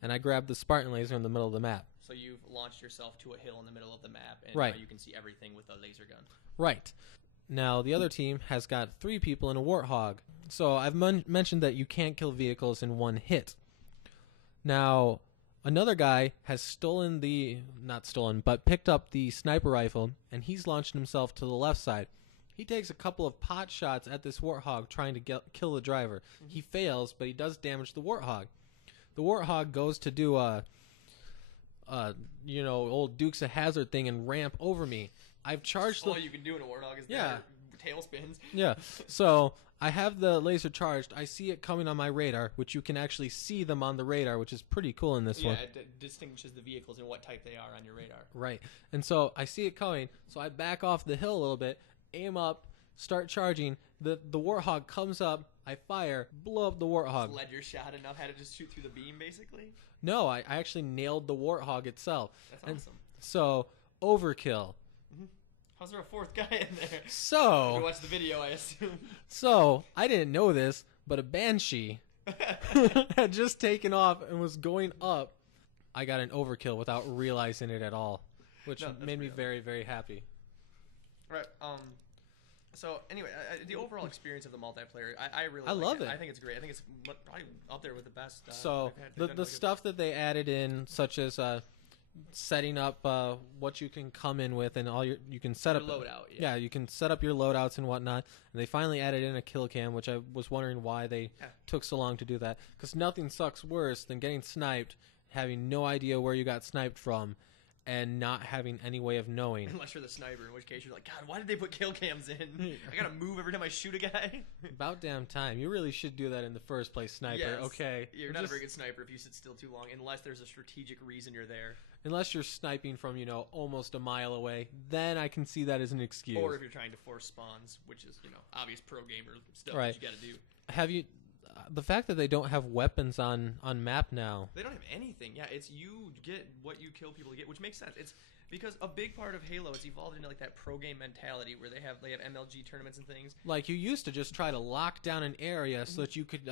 and I grab the Spartan laser in the middle of the map. So you've launched yourself to a hill in the middle of the map, and Right. now you can see everything with a laser gun. Right. Now, the other team has got 3 people in a Warthog. So I've mentioned that you can't kill vehicles in one hit. Now, another guy has picked up the sniper rifle, and he's launched himself to the left side. He takes a couple of pot shots at this Warthog trying to kill the driver. Mm-hmm. He fails, but he does damage the Warthog. The Warthog goes to do old Dukes of Hazzard thing and ramp over me. I've charged all you can do in a Warthog is tail spins. Yeah. So I have the laser charged. I see it coming on my radar, which you can actually see them on the radar, which is pretty cool in this one. Yeah, it distinguishes the vehicles and what type they are on your radar. Right. And so I see it coming, so I back off the hill a little bit, aim up, start charging. The Warthog comes up, I fire, blow up the Warthog. Just led your shot enough, had to just shoot through the beam, basically? No, I actually nailed the Warthog itself. That's awesome. So, overkill. Mm-hmm. How's there a 4th guy in there? So... You watched the video, I assume. So, I didn't know this, but a Banshee had just taken off and was going up. I got an overkill without realizing it at all, which made me very, very happy. Right. So anyway, the overall experience of the multiplayer, I love it. I think it's great. I think it's probably up there with the best. So the stuff that they added in, such as setting up what you can come in with, and you can set up your loadout. Yeah, you can set up your loadouts and whatnot. And they finally added in a kill cam, which I was wondering why they took so long to do that. Because nothing sucks worse than getting sniped, having no idea where you got sniped from, and not having any way of knowing. Unless you're the sniper, in which case you're like, God, why did they put kill cams in? I gotta move every time I shoot a guy. About damn time. You really should do that in the first place, sniper. Yes. Okay. You're not a very good sniper if you sit still too long, unless there's a strategic reason you're there. Unless you're sniping from, almost a mile away, then I can see that as an excuse. Or if you're trying to force spawns, which is, obvious pro gamer stuff Right. that you gotta do. Have you... the fact that they don't have weapons on map now. They don't have anything. Yeah, it's you get what you kill people to get, which makes sense. It's because a big part of Halo, it's evolved into like that pro game mentality where they have MLG tournaments and things. Like you used to just try to lock down an area so that you could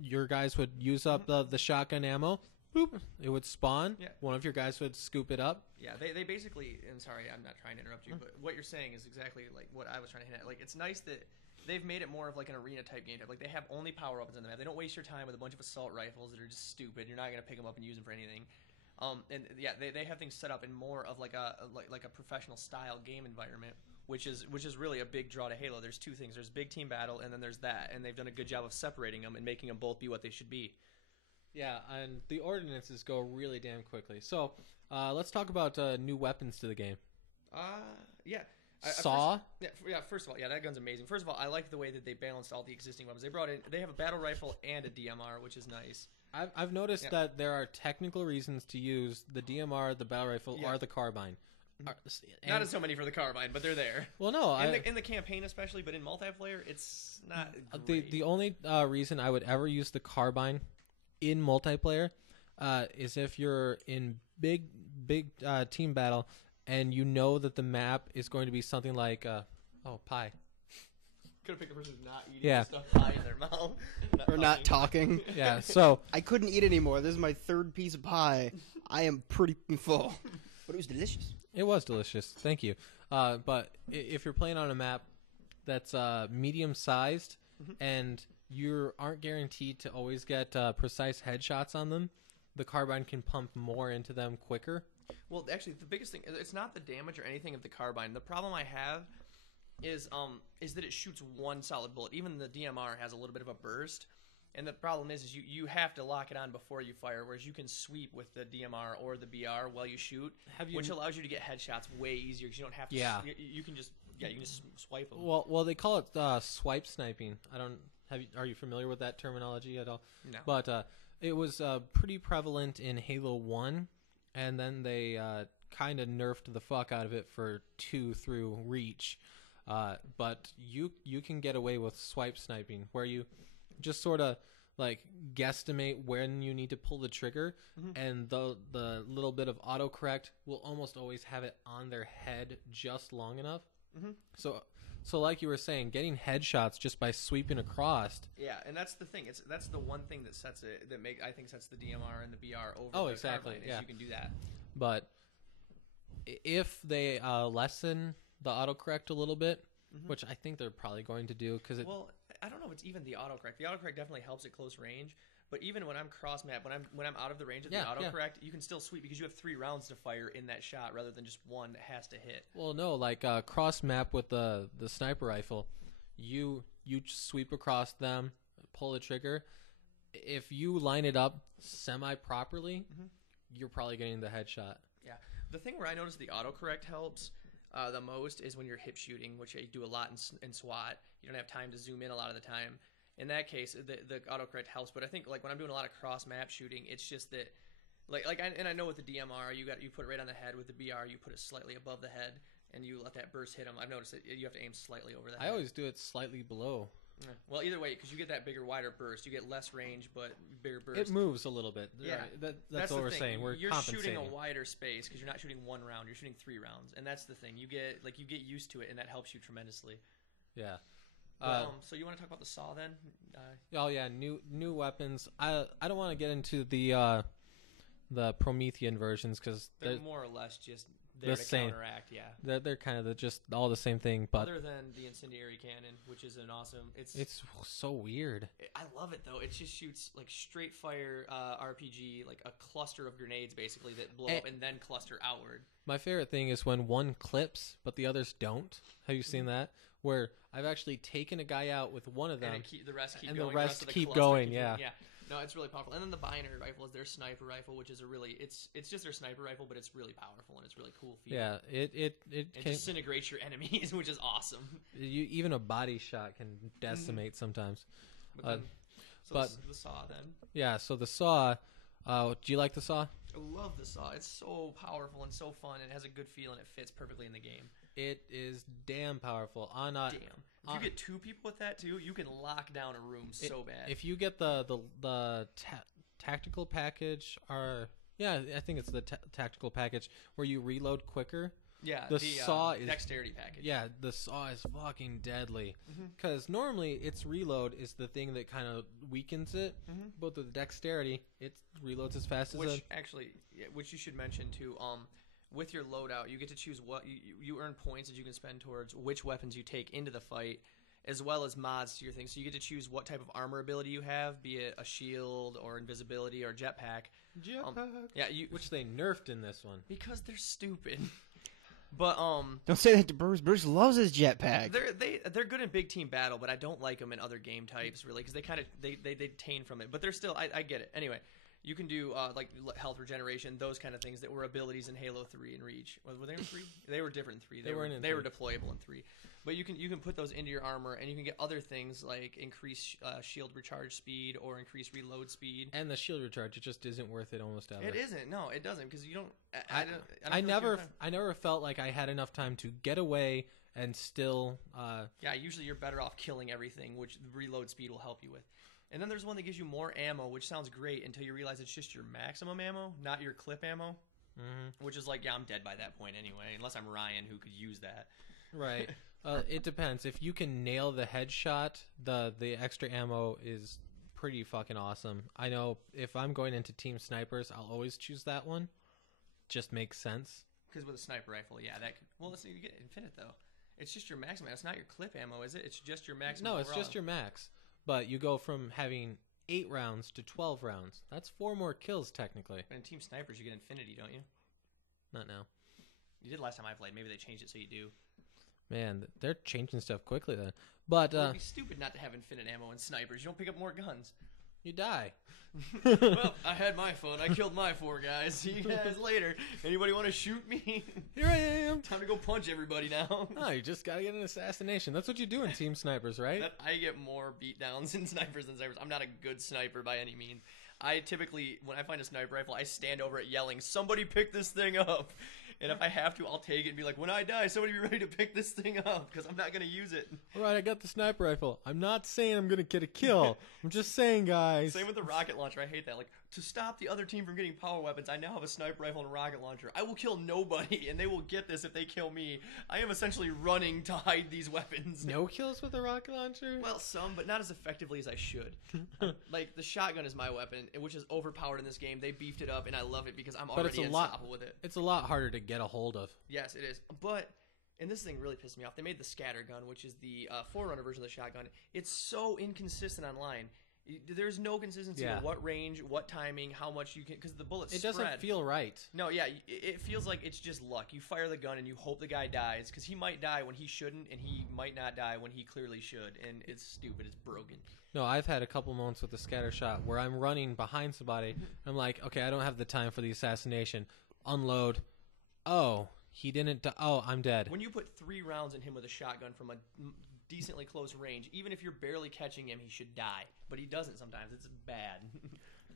your guys would use up the shotgun ammo. Boop, it would spawn. Yeah. One of your guys would scoop it up. Yeah, they basically, and sorry, I'm not trying to interrupt you, but what you're saying is exactly like what I was trying to hit at. Like, it's nice that they've made it more of like an arena type game. Like, they have only power weapons on the map. They don't waste your time with a bunch of assault rifles that are just stupid. You're not gonna pick them up and use them for anything. And yeah, they have things set up in more of like a professional style game environment, which is really a big draw to Halo. There's two things: there's big team battle, and then there's that. And they've done a good job of separating them and making them both be what they should be. Yeah, and the ordinances go really damn quickly. So let's talk about new weapons to the game. Yeah. Saw? First of all, that gun's amazing. First of all, I like the way that they balanced all the existing weapons. They have a battle rifle and a DMR, which is nice. I've noticed that there are technical reasons to use the DMR, the battle rifle, or the carbine. Not as so many for the carbine, but they're there. Well, no. In the campaign especially, but in multiplayer, it's not great. The only reason I would ever use the carbine in multiplayer is if you're in big team battle and you know that the map is going to be something like pie. Could have picked a person who's not eating stuff pie in their mouth. Not talking. Yeah, so I couldn't eat anymore. This is my third piece of pie. I am pretty full. But it was delicious. It was delicious. Thank you. But if you're playing on a map that's medium sized and you aren't guaranteed to always get precise headshots on them, the carbine can pump more into them quicker. Well, actually, the biggest thing, it's not the damage or anything of the carbine. The problem I have is that it shoots one solid bullet. Even the DMR has a little bit of a burst. And the problem is you have to lock it on before you fire, whereas you can sweep with the DMR or the BR while you shoot, which allows you to get headshots way easier because you don't have to. Yeah. You can just swipe them. Well, they call it swipe sniping. Are you familiar with that terminology at all? No. But it was pretty prevalent in Halo 1, and then they kind of nerfed the fuck out of it for 2 through Reach. But you can get away with swipe sniping, where you just sort of like guesstimate when you need to pull the trigger, and the little bit of autocorrect will almost always have it on their head just long enough. So like you were saying, getting headshots just by sweeping across. Yeah, and that's the thing. That's the one thing that sets it I think sets the DMR and the BR over. Oh, the exactly. carbine, Yeah, you can do that. But if they lessen the autocorrect a little bit, which I think they're probably going to do, because well, I don't know if it's even the autocorrect. The autocorrect definitely helps at close range. But even when I'm cross map, when I'm out of the range of the autocorrect, you can still sweep because you have 3 rounds to fire in that shot rather than just one that has to hit. Well, no, like cross map with the sniper rifle, you sweep across them, pull the trigger. If you line it up semi properly, you're probably getting the headshot. Yeah. The thing where I notice the autocorrect helps the most is when you're hip shooting, which I do a lot in SWAT. You don't have time to zoom in a lot of the time. In that case, the autocorrect helps, but I think like when I'm doing a lot of cross map shooting, it's just that I know with the DMR, you put it right on the head. With the BR, you put it slightly above the head, and you let that burst hit them. I've noticed that you have to aim slightly over the head. I always do it slightly below. Yeah. Well, either way, because you get that bigger, wider burst, you get less range, but bigger burst. It moves a little bit. Yeah, that's what we're saying. You're shooting a wider space because you're not shooting 1 round. You're shooting 3 rounds, and that's the thing. You get used to it, and that helps you tremendously. Yeah. So you want to talk about the saw then? Oh yeah, new weapons. I don't want to get into the Promethean versions because they're more or less just there to counteract. Yeah, they're kind of just all the same thing. But other than the incendiary cannon, which is an awesome. It's so weird. I love it though. It just shoots like straight fire RPG, like a cluster of grenades basically that blow up and then cluster outward. My favorite thing is when one clips but the others don't. Have you seen that? Where I've actually taken a guy out with one of them, and the rest keep and going. The rest keep going. Yeah. No, it's really powerful. And then the binary rifle is their sniper rifle, which is a really it's just their sniper rifle, but it's really powerful and it's really cool feeling. Yeah, it can disintegrates your enemies, which is awesome. Even a body shot can decimate sometimes. But the saw then. Yeah, so the saw. Do you like the saw? I love the saw. It's so powerful and so fun. And it has a good feel and it fits perfectly in the game. It is damn powerful. If you get 2 people with that too, you can lock down a room so bad. If you get the tactical package, I think it's the tactical package where you reload quicker. Yeah, the saw is dexterity package. Yeah, the saw is fucking deadly. Because normally its reload is the thing that kind of weakens it, but with the dexterity, it reloads as fast as which you should mention too. With your loadout, you get to choose what you earn points that you can spend towards which weapons you take into the fight, as well as mods to your thing. So you get to choose what type of armor ability you have, be it a shield or invisibility or jetpack. Which they nerfed in this one because they're stupid. But don't say that to Bruce. Bruce loves his jetpack. They're good in big team battle, but I don't like them in other game types really because they kind of they tame from it. But they're still I get it anyway. You can do like health regeneration, those kind of things that were abilities in Halo 3 and Reach. Were they in 3? They were different in 3. They were deployable in 3. But you can put those into your armor, and you can get other things like increase shield recharge speed or increase reload speed. And the shield recharge, it just isn't worth it almost ever. It isn't. No, it doesn't because you don't. I never felt like I had enough time to get away and still. Usually you're better off killing everything, which the reload speed will help you with. And then there's one that gives you more ammo, which sounds great until you realize it's just your maximum ammo, not your clip ammo. Which is like, I'm dead by that point anyway, unless I'm Ryan who could use that. Right. It depends. If you can nail the headshot, the extra ammo is pretty fucking awesome. I know if I'm going into team snipers, I'll always choose that one. Just makes sense. Because with a sniper rifle, listen, you get infinite though. It's just your maximum. It's not your clip ammo, is it? It's just your maximum. No, it's just your max. But you go from having 8 rounds to 12 rounds. That's 4 more kills, technically. But in Team Snipers, you get infinity, don't you? Not now. You did last time I played. Maybe they changed it so you do. Man, they're changing stuff quickly then. But it would be stupid not to have infinite ammo in snipers. You don't pick up more guns. You die. Well, I had my fun. I killed my 4 guys. See you guys later. Anybody want to shoot me? Here I am. Time to go punch everybody now. No, you just gotta get an assassination. That's what you do in Team Snipers, right? I get more beatdowns in snipers than snipers. I'm not a good sniper by any means. I typically, when I find a sniper rifle, I stand over it yelling, "Somebody pick this thing up!" And if I have to, I'll take it and be like, "When I die, somebody be ready to pick this thing up," because I'm not going to use it. All right, I got the sniper rifle. I'm not saying I'm going to get a kill. I'm just saying, guys. Same with the rocket launcher. I hate that. Like, to stop the other team from getting power weapons, I now have a sniper rifle and a rocket launcher. I will kill nobody, and they will get this if they kill me. I am essentially running to hide these weapons. No kills with the rocket launcher? Well, some, but not as effectively as I should. Like, the shotgun is my weapon, which is overpowered in this game. They beefed it up, and I love it because I'm already unstoppable with it. It's a lot harder to get a hold of. Yes, it is. But, and this thing really pissed me off, they made the scatter gun, which is the Forerunner version of the shotgun. It's so inconsistent online. There's no consistency in what range, what timing, how much you can, because the bullets spread. It doesn't feel right. No, yeah, it feels like it's just luck. You fire the gun and you hope the guy dies, because he might die when he shouldn't, and he might not die when he clearly should, and it's stupid. It's broken. No, I've had a couple moments with the scatter shot where I'm running behind somebody, and I'm like, okay, I don't have the time for the assassination. Unload. Oh, he didn't die. Oh, I'm dead. When you put 3 rounds in him with a shotgun from a decently close range, even if you're barely catching him, he should die. But he doesn't sometimes. It's bad.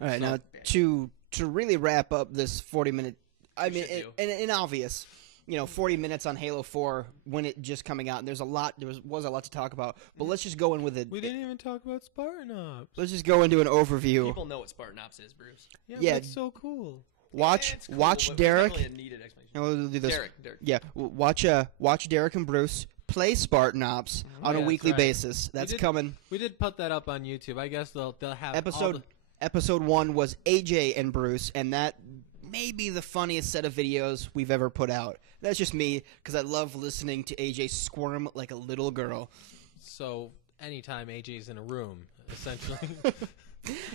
All right, now to really wrap up this 40-minute, I mean, and obvious, 40 minutes on Halo 4 when it just coming out, and there was a lot to talk about. But let's just go in with it. We didn't even talk about Spartan Ops. Let's just go into an overview. People know what Spartan Ops is, Bruce. Yeah, it's so cool. Watch Derrick. Derrick. Yeah, watch Derrick and Bruce play Spartan Ops on a weekly basis. That's coming. We did put that up on YouTube. I guess they'll have Episode 1 was AJ and Bruce, and that may be the funniest set of videos we've ever put out. That's just me, because I love listening to AJ squirm like a little girl. So anytime AJ's in a room, essentially.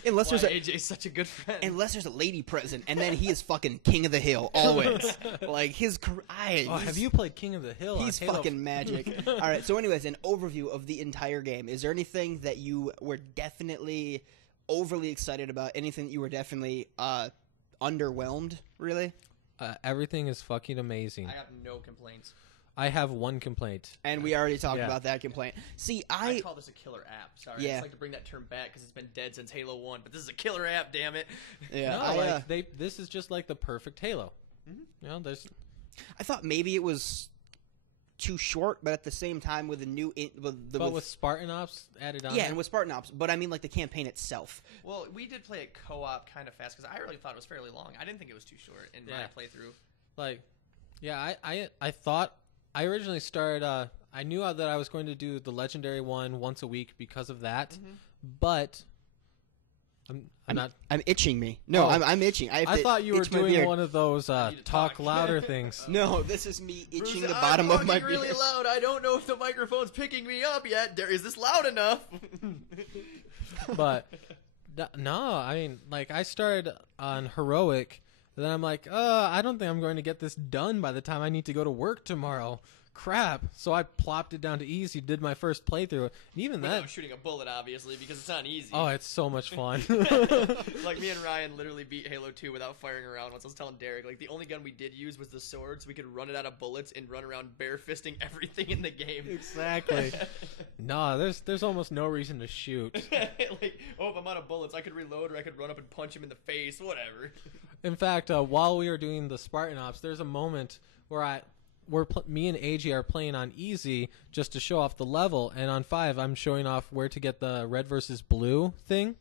Unless AJ's such a good friend. Unless there's a lady present, and then he is fucking king of the hill always. Like his. Have you played King of the Hill? He's fucking magic. All right. So, anyways, an overview of the entire game. Is there anything that you were definitely overly excited about? Anything that you were definitely underwhelmed, really? Everything is fucking amazing. I have no complaints. I have one complaint. And we already talked about that complaint. See, I call this a killer app. Sorry, Yeah. I just like to bring that term back because it's been dead since Halo 1. But this is a killer app, damn it. Yeah, No, this is just like the perfect Halo. You know, I thought maybe it was too short, but at the same time with the new with Spartan Ops added on. yeah, and with Spartan Ops, but I mean like the campaign itself. Well, we did play it co-op kind of fast because I really thought it was fairly long. I didn't think it was too short in my playthrough. Like, yeah, I thought I originally started. I knew that I was going to do the legendary one once a week because of that, but I'm not. I'm itching me. No, I'm itching. I thought you were doing one of those talk louder things. No, this is me itching Bruce, the bottom of my I'm really beard. loud. I don't know if the microphone's picking me up yet. Is this loud enough? But no, I mean, like I started on heroic, and then I'm like, I don't think I'm going to get this done by the time I need to go to work tomorrow. Crap. So I plopped it down to easy, did my first playthrough, and even then, I'm shooting a bullet, obviously, because it's not easy. oh, it's so much fun. Like, me and Ryan literally beat Halo 2 without firing around. Once I was telling Derrick, like, the only gun we did use was the sword, so we could run it out of bullets and run around bare-fisting everything in the game. Exactly. No, there's almost no reason to shoot. Like, oh, if I'm out of bullets, I could reload or I could run up and punch him in the face, whatever. In fact, while we were doing the Spartan Ops, there's a moment where me and AJ are playing on easy just to show off the level, and on 5 I'm showing off where to get the red versus blue thing,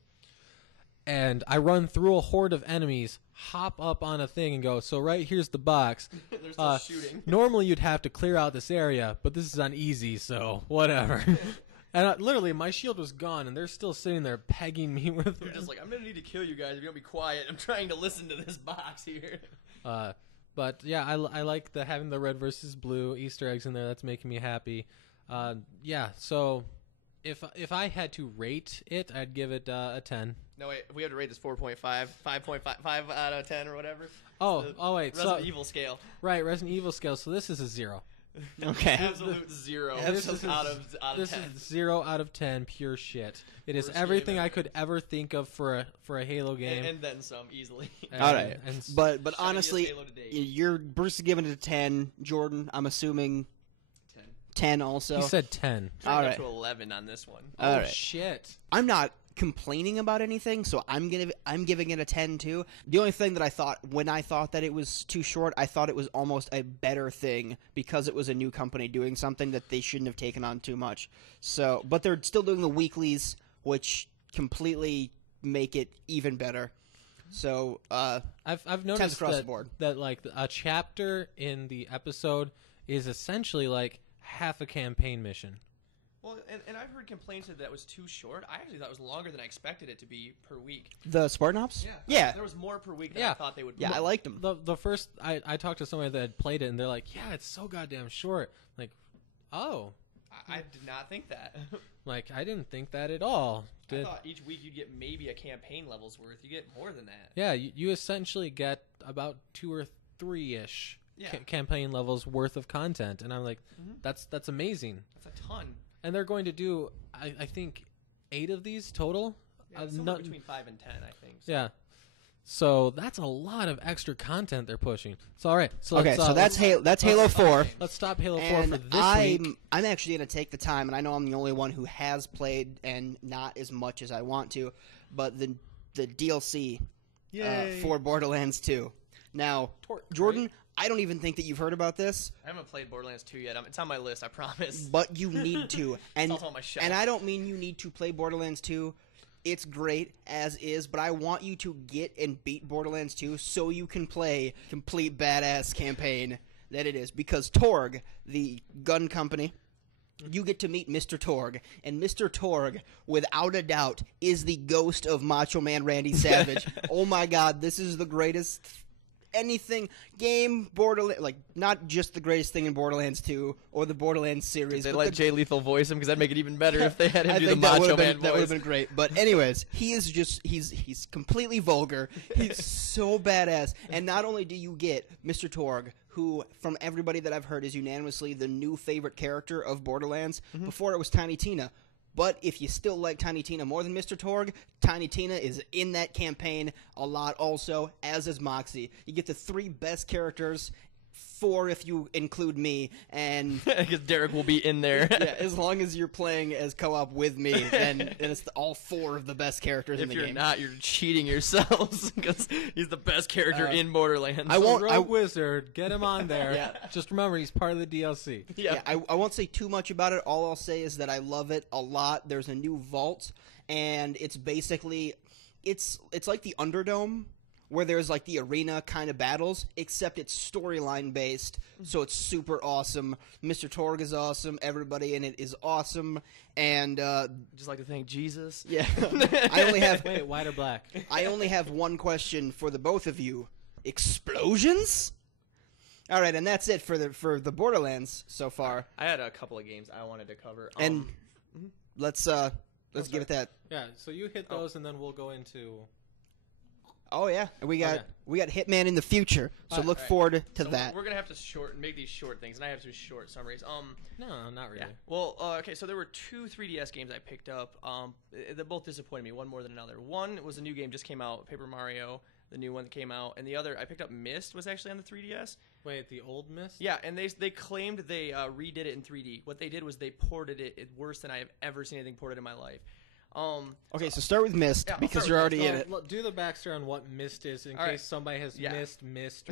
and I run through a horde of enemies, hop up on a thing, and go, so right here's the box. They're still shooting. Normally you'd have to clear out this area, but this is on easy, so whatever. And literally my shield was gone, and they're still sitting there pegging me with. You're just like, I'm gonna need to kill you guys if you don't be quiet. I'm trying to listen to this box here. But yeah, I like having the red versus blue Easter eggs in there. That's making me happy. Yeah, so if I had to rate it, I'd give it a 10. No, wait, we have to rate this 4.5, 5.5 out of 10 or whatever. Oh wait, Resident Evil scale. Right, Resident Evil scale. So this is a 0. Okay. Absolute 0. This is out of 10. This is 0 out of 10, pure shit. It is Worst everything game I ever. could ever think of for a Halo game. And then some, easily. All right, and but Shiniest honestly, Halo to date. you're Bruce is giving it a 10. Jordan, I'm assuming 10 also. He said 10. All All right. to 11 on this one. All Oh right. shit. I'm not complaining about anything, so I'm giving it a 10 too. The only thing that I thought when I thought that it was too short, I thought it was almost a better thing because it was a new company doing something that they shouldn't have taken on too much. So, but they're still doing the weeklies, which completely make it even better. So, I've noticed across the board. that like a chapter in the episode is essentially like half a campaign mission. Well, and I've heard complaints that was too short. I actually thought it was longer than I expected it to be per week. The Spartan Ops? Yeah. There was more per week than I Yeah. thought they would be. Yeah, I liked them. The first I talked to somebody that had played it, and they're like, yeah, it's so goddamn short. Like, oh, I did not think that. like I didn't think that at all. I thought each week you'd get maybe a campaign level's worth. You get more than that. Yeah, you essentially get about 2 or 3-ish Yeah. campaign levels worth of content, and I'm like, that's amazing. That's a ton. And they're going to do, I think, 8 of these total. Yeah, somewhere between 5 and 10, I think. So. Yeah. So that's a lot of extra content they're pushing. So all right. So Okay, so that's Halo 4. Let's stop Halo 4 And for this week. I'm actually going to take the time, and I know I'm the only one who has played and not as much as I want to, but the DLC for Borderlands 2. Now, Jordan, right? I don't even think that you've heard about this, I haven't played Borderlands 2 yet. It's on my list, I promise. but you need to. And also on my shelf. and I don't mean you need to play Borderlands 2. It's great as is, but I want you to get and beat Borderlands 2 so you can play complete badass campaign that it is. Because Torg, the gun company, you get to meet Mr. Torg, and Mr. Torg, without a doubt, is the ghost of Macho Man Randy Savage. Oh my God, this is the greatest anything game Borderlands, like not just the greatest thing in Borderlands 2 or the Borderlands series. Did they but let the Jay Lethal voice him? Because that'd make it even better if they had him I do the think that Macho would've Man been, that would voice. have been great. But anyways, he is just he's completely vulgar. He's so badass. And not only do you get Mr. Torg, who from everybody that I've heard is unanimously the new favorite character of Borderlands. Before it was Tiny Tina. But if you still like Tiny Tina more than Mr. Torg, Tiny Tina is in that campaign a lot also, as is Moxie. You get the 3 best characters, 4 if you include me, and because Derrick will be in there. yeah, as long as you're playing as co-op with me, then it's all 4 of the best characters in the game. If you're not, you're cheating yourselves because he's the best character in Borderlands. Rogue Wizard, get him on there. Yeah. Just remember, he's part of the DLC. Yeah, I won't say too much about it. All I'll say is that I love it a lot. There's a new vault, and it's basically it's like the Underdome, where there's like the arena kind of battles, except it's storyline based, so it's super awesome. Mr. Torg is awesome. Everybody in it is awesome, and just like to thank Jesus. Yeah, I only have Wait, white or black? I only have one question for the both of you: explosions? All right, and that's it for the Borderlands so far. I had a couple of games I wanted to cover, And let's give it that. Yeah, so you hit those, and then we'll go into. Oh yeah, we got Hitman in the future, so look forward to that. We're gonna have to make these short things, and I have some short summaries. No, not really. Yeah. Well, okay, so there were 2 3DS games I picked up. They both disappointed me, one more than another. One was a new game just came out, Paper Mario, the new one that came out, and the other I picked up Myst was actually on the 3DS. Wait, the old Myst? Yeah, and they claimed they redid it in 3D. What they did was they ported it worse than I have ever seen anything ported in my life. Okay, so start with Myst, because you're already in it. Do the backstory on what Myst is in case somebody has missed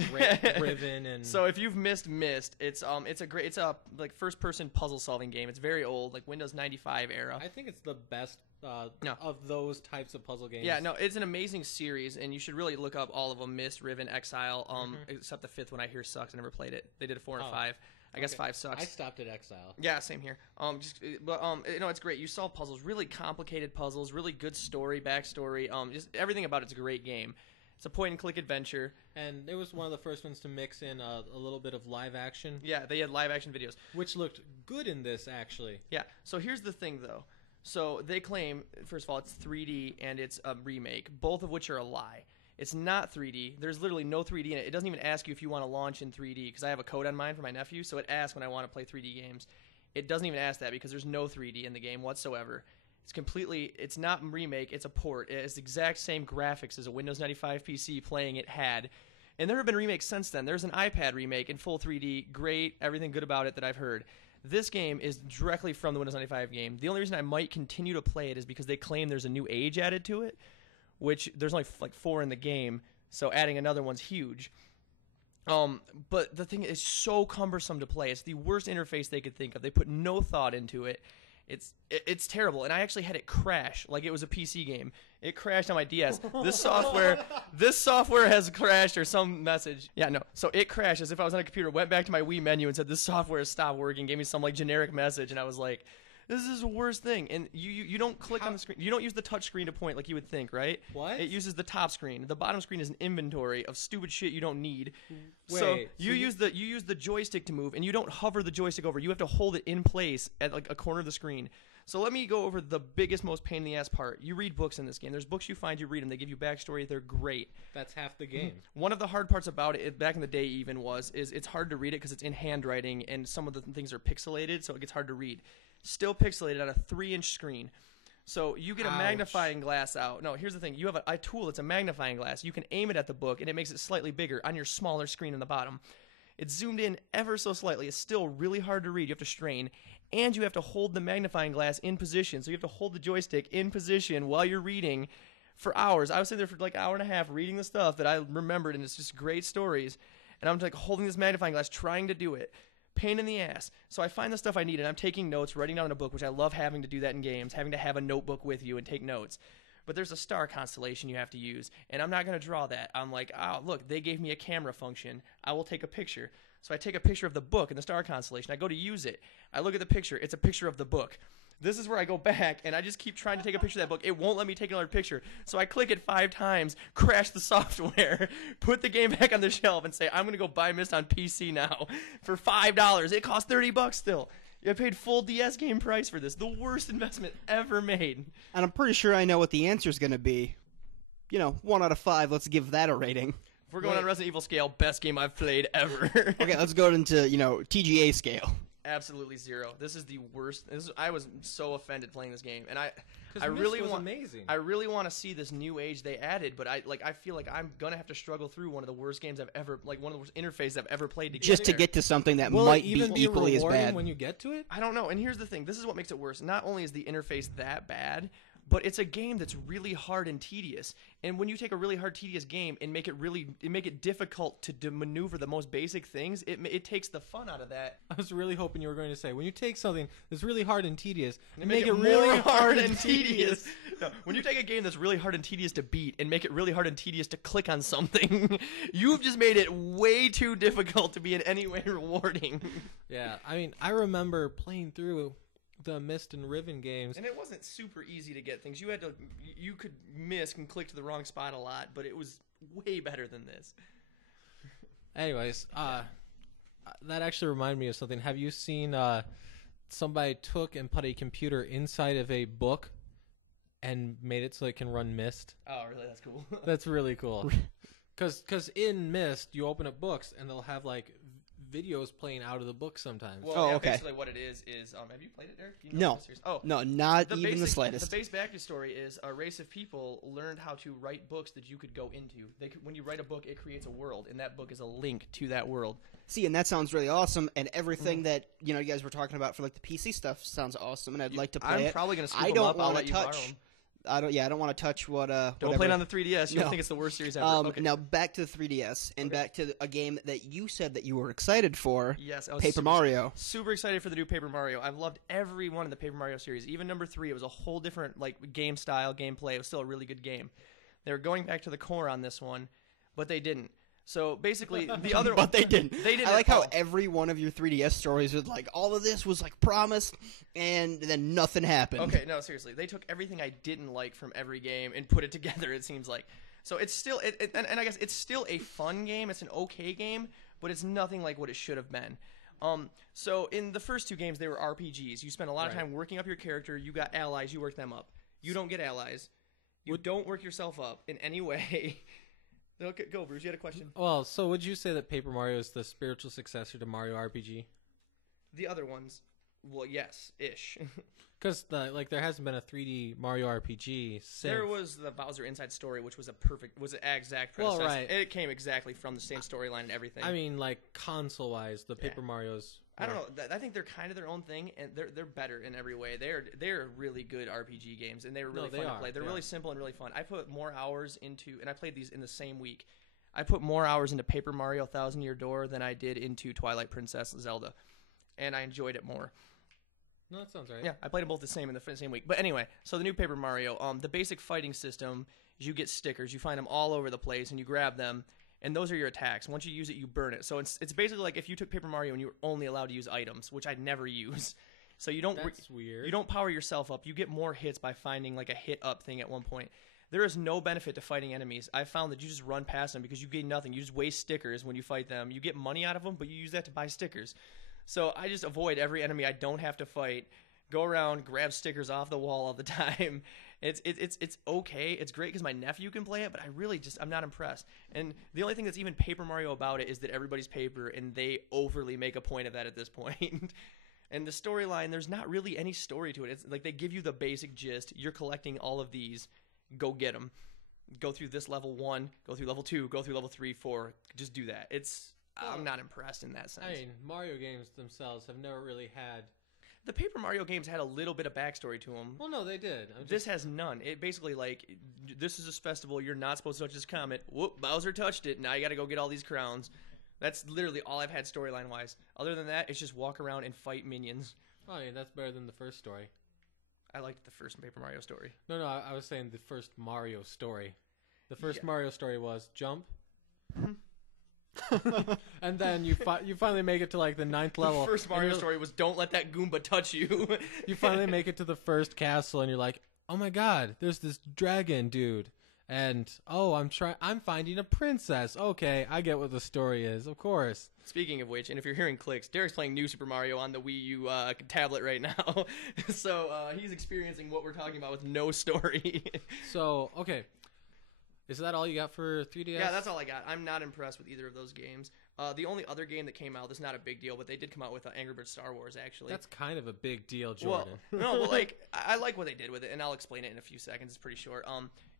Riven and. So if you've missed Myst, it's a like first person puzzle solving game. It's very old, like Windows 95 era. I think it's the best of those types of puzzle games. Yeah, no, it's an amazing series, and you should really look up all of them: Myst, Riven, Exile. Except the 5th one I hear sucks. I never played it. They did a 4 and a 5. I guess 5 sucks. I stopped at Exile. Yeah, same here. It's great. You solve puzzles, really complicated puzzles, really good story, backstory. Just everything about it's a great game. It's a point-and-click adventure. And it was one of the first ones to mix in a little bit of live action. Yeah, they had live action videos, which looked good in this actually. Yeah. So here's the thing, though. So they claim, first of all, it's 3D and it's a remake, both of which are a lie. It's not 3D. There's literally no 3D in it. It doesn't even ask you if you want to launch in 3D, because I have a code on mine for my nephew, so it asks when I want to play 3D games. It doesn't even ask that because there's no 3D in the game whatsoever. It's not a remake, it's a port. It has the exact same graphics as a Windows 95 PC playing it had. And there have been remakes since then. There's an iPad remake in full 3D. Great, everything good about it that I've heard. This game is directly from the Windows 95 game. The only reason I might continue to play it is because they claim there's a new age added to it, which there's only like 4 in the game, so adding another one's huge. But the thing is so cumbersome to play. It's the worst interface they could think of. They put no thought into it. It's terrible, and I actually had it crash like it was a PC game. It crashed on my DS. This software has crashed or some message. Yeah, no. So it crashed as if I was on a computer, went back to my Wii menu and said, this software has stopped working, gave me some like generic message, and I was like, this is the worst thing. And you don't click on the screen. You don't use the touch screen to point like you would think, right? What? It uses the top screen. The bottom screen is an inventory of stupid shit you don't need. Wait, you use the joystick to move, and you don't hover the joystick over. You have to hold it in place at like a corner of the screen. So let me go over the biggest, most pain in the ass part. You read books in this game. There's books you find, you read them. They give you backstory. They're great. That's half the game. One of the hard parts about it, back in the day even, is it's hard to read it because it's in handwriting, and some of the things are pixelated, so it gets hard to read. Still pixelated on a 3-inch screen. So you get a magnifying glass out. No, here's the thing. You have a tool that's a magnifying glass. You can aim it at the book, and it makes it slightly bigger on your smaller screen in the bottom. It's zoomed in ever so slightly. It's still really hard to read. You have to strain. And you have to hold the magnifying glass in position. So you have to hold the joystick in position while you're reading for hours. I was sitting there for like an hour and a half reading the stuff that I remembered, and it's just great stories. And I'm like holding this magnifying glass, trying to do it. Pain in the ass. So I find the stuff I need, and I'm taking notes, writing down in a book, which I love having to do that in games, having to have a notebook with you and take notes. But there's a star constellation you have to use, and I'm not going to draw that. I'm like, oh, look, they gave me a camera function. I will take a picture. So I take a picture of the book and the star constellation. I go to use it. I look at the picture. It's a picture of the book. This is where I go back, and I just keep trying to take a picture of that book. It won't let me take another picture. So I click it 5 times, crash the software, put the game back on the shelf, and say, I'm going to go buy Myst on PC now for $5. It costs $30 still. I paid full DS game price for this. The worst investment ever made. And I'm pretty sure I know what the answer is going to be. 1 out of 5. Let's give that a rating. If we're going on Resident Evil scale, best game I've played ever. Okay, let's go into, TGA scale. Absolutely zero. This is the worst. I was so offended playing this game, and I Mist really was want. amazing. I really want to see this new age they added, but I feel like I'm gonna have to struggle through one of the worst games I've ever, like one of the worst interfaces I've ever played to Just to there. get to something that Will might it even be equally as rewarding bad. when you get to it? I don't know. And here's the thing. This is what makes it worse. Not only is the interface that bad, but it's a game that's really hard and tedious. And when you take a really hard, tedious game and make it difficult to maneuver the most basic things, it takes the fun out of that. I was really hoping you were going to say, when you take something that's really hard and tedious and Make make it it really more hard and tedious. No, when you take a game that's really hard and tedious to beat and make it really hard and tedious to click on something, you've just made it way too difficult to be in any way rewarding. Yeah, I mean, I remember playing through the Mist and Riven games. And it wasn't super easy to get things. You could miss and click to the wrong spot a lot, but it was way better than this. Anyways, that actually reminded me of something. Have you seen somebody took and put a computer inside of a book and made it so it can run Mist? Oh, really? That's cool. That's really cool. Because in Mist, you open up books and they'll have like videos playing out of the book sometimes. Well, Oh, yeah, okay. Basically what it is have you played it, Derrick? Do you No. the series? Oh, No, not even the slightest. The base backstory is a race of people learned how to write books that you could go into. When you write a book, it creates a world, and that book is a link to that world. See, and that sounds really awesome, and everything that you guys were talking about for like the PC stuff sounds awesome, and I'd like to play it. I'm probably going to scoop I them don't up. I'll want let to you borrow touch. them. I don't want to touch what. Don't whatever. play it on the 3DS. You'll No. think it's the worst series ever. Okay. Now back to the 3DS and back to a game that you said that you were excited for. Yes, I was Paper Mario. Super excited for the new Paper Mario. I've loved every one of the Paper Mario series. Even number 3, it was a whole different game style, gameplay. It was still a really good game. They were going back to the core on this one, but they didn't. So basically, the other But they didn't. They didn't. I like at how all. every one of your 3DS stories was like all of this was like promised, and then nothing happened. Okay, no, seriously. They took everything I didn't like from every game and put it together, it seems like. So it's still, and I guess it's still a fun game. It's an okay game, but it's nothing like what it should have been. So in the first 2 games, they were RPGs. You spent a lot of time working up your character. You got allies. You work them up. You don't get allies. You don't work yourself up in any way. Okay, go, Bruce. You had a question? Well, so would you say that Paper Mario is the spiritual successor to Mario RPG? The other ones, well, yes-ish. Because there hasn't been a 3D Mario RPG since. There was the Bowser Inside Story, which was an exact predecessor. Well, right. It came exactly from the same storyline and everything. I mean, like console-wise, the Paper Marios. I don't know. I think they're kind of their own thing, and they're better in every way. They're really good RPG games, and they were really fun to play. They're really simple and really fun. I put more hours into, and I played these in the same week. I put more hours into Paper Mario: Thousand Year Door than I did into Twilight Princess Zelda, and I enjoyed it more. No, that sounds right. Yeah, I played them both the same in the same week. But anyway, so the new Paper Mario, the basic fighting system is you get stickers. You find them all over the place, and you grab them. And those are your attacks. Once you use it, you burn it. So it's basically like if you took Paper Mario and you were only allowed to use items, which I'd never use. So you don't. That's weird. You don't power yourself up. You get more hits by finding like a hit up thing at one point. There is no benefit to fighting enemies. I found that you just run past them because you gain nothing. You just waste stickers when you fight them. You get money out of them, but you use that to buy stickers. So I just avoid every enemy I don't have to fight. Go around, grab stickers off the wall all the time. It's okay. It's great because my nephew can play it, but I'm not impressed. And the only thing that's even Paper Mario about it is that everybody's paper, and they overly make a point of that at this point. And the storyline, there's not really any story to it. It's like they give you the basic gist. You're collecting all of these. Go get them. Go through this level 1. Go through level 2. Go through level 3, 4. Just do that. I'm not impressed in that sense. I mean, Mario games themselves have never really had. The Paper Mario games had a little bit of backstory to them. Well, no, they did. This has none. It basically this is a festival. You're not supposed to touch this comet. Whoop! Bowser touched it. Now you got to go get all these crowns. That's literally all I've had storyline wise. Other than that, it's just walk around and fight minions. Oh, yeah, that's better than the first story. I liked the first Paper Mario story. No, I was saying the first Mario story. The first Mario story was jump. And then you finally make it to like the 9th level. The first Mario story was don't let that Goomba touch you. You finally make it to the first castle, and you're like, oh my god, there's this dragon dude, and I'm finding a princess. Okay, I get what the story is, of course. Speaking of which, and if you're hearing clicks, Derrick's playing New Super Mario on the Wii U tablet right now, so he's experiencing what we're talking about with no story. So okay. Is that all you got for 3DS? Yeah, that's all I got. I'm not impressed with either of those games. The only other game that came out, this is not a big deal, but they did come out with Angry Birds Star Wars, actually. That's kind of a big deal, Jordan. Well, like, I like what they did with it, and I'll explain it in a few seconds. It's pretty short.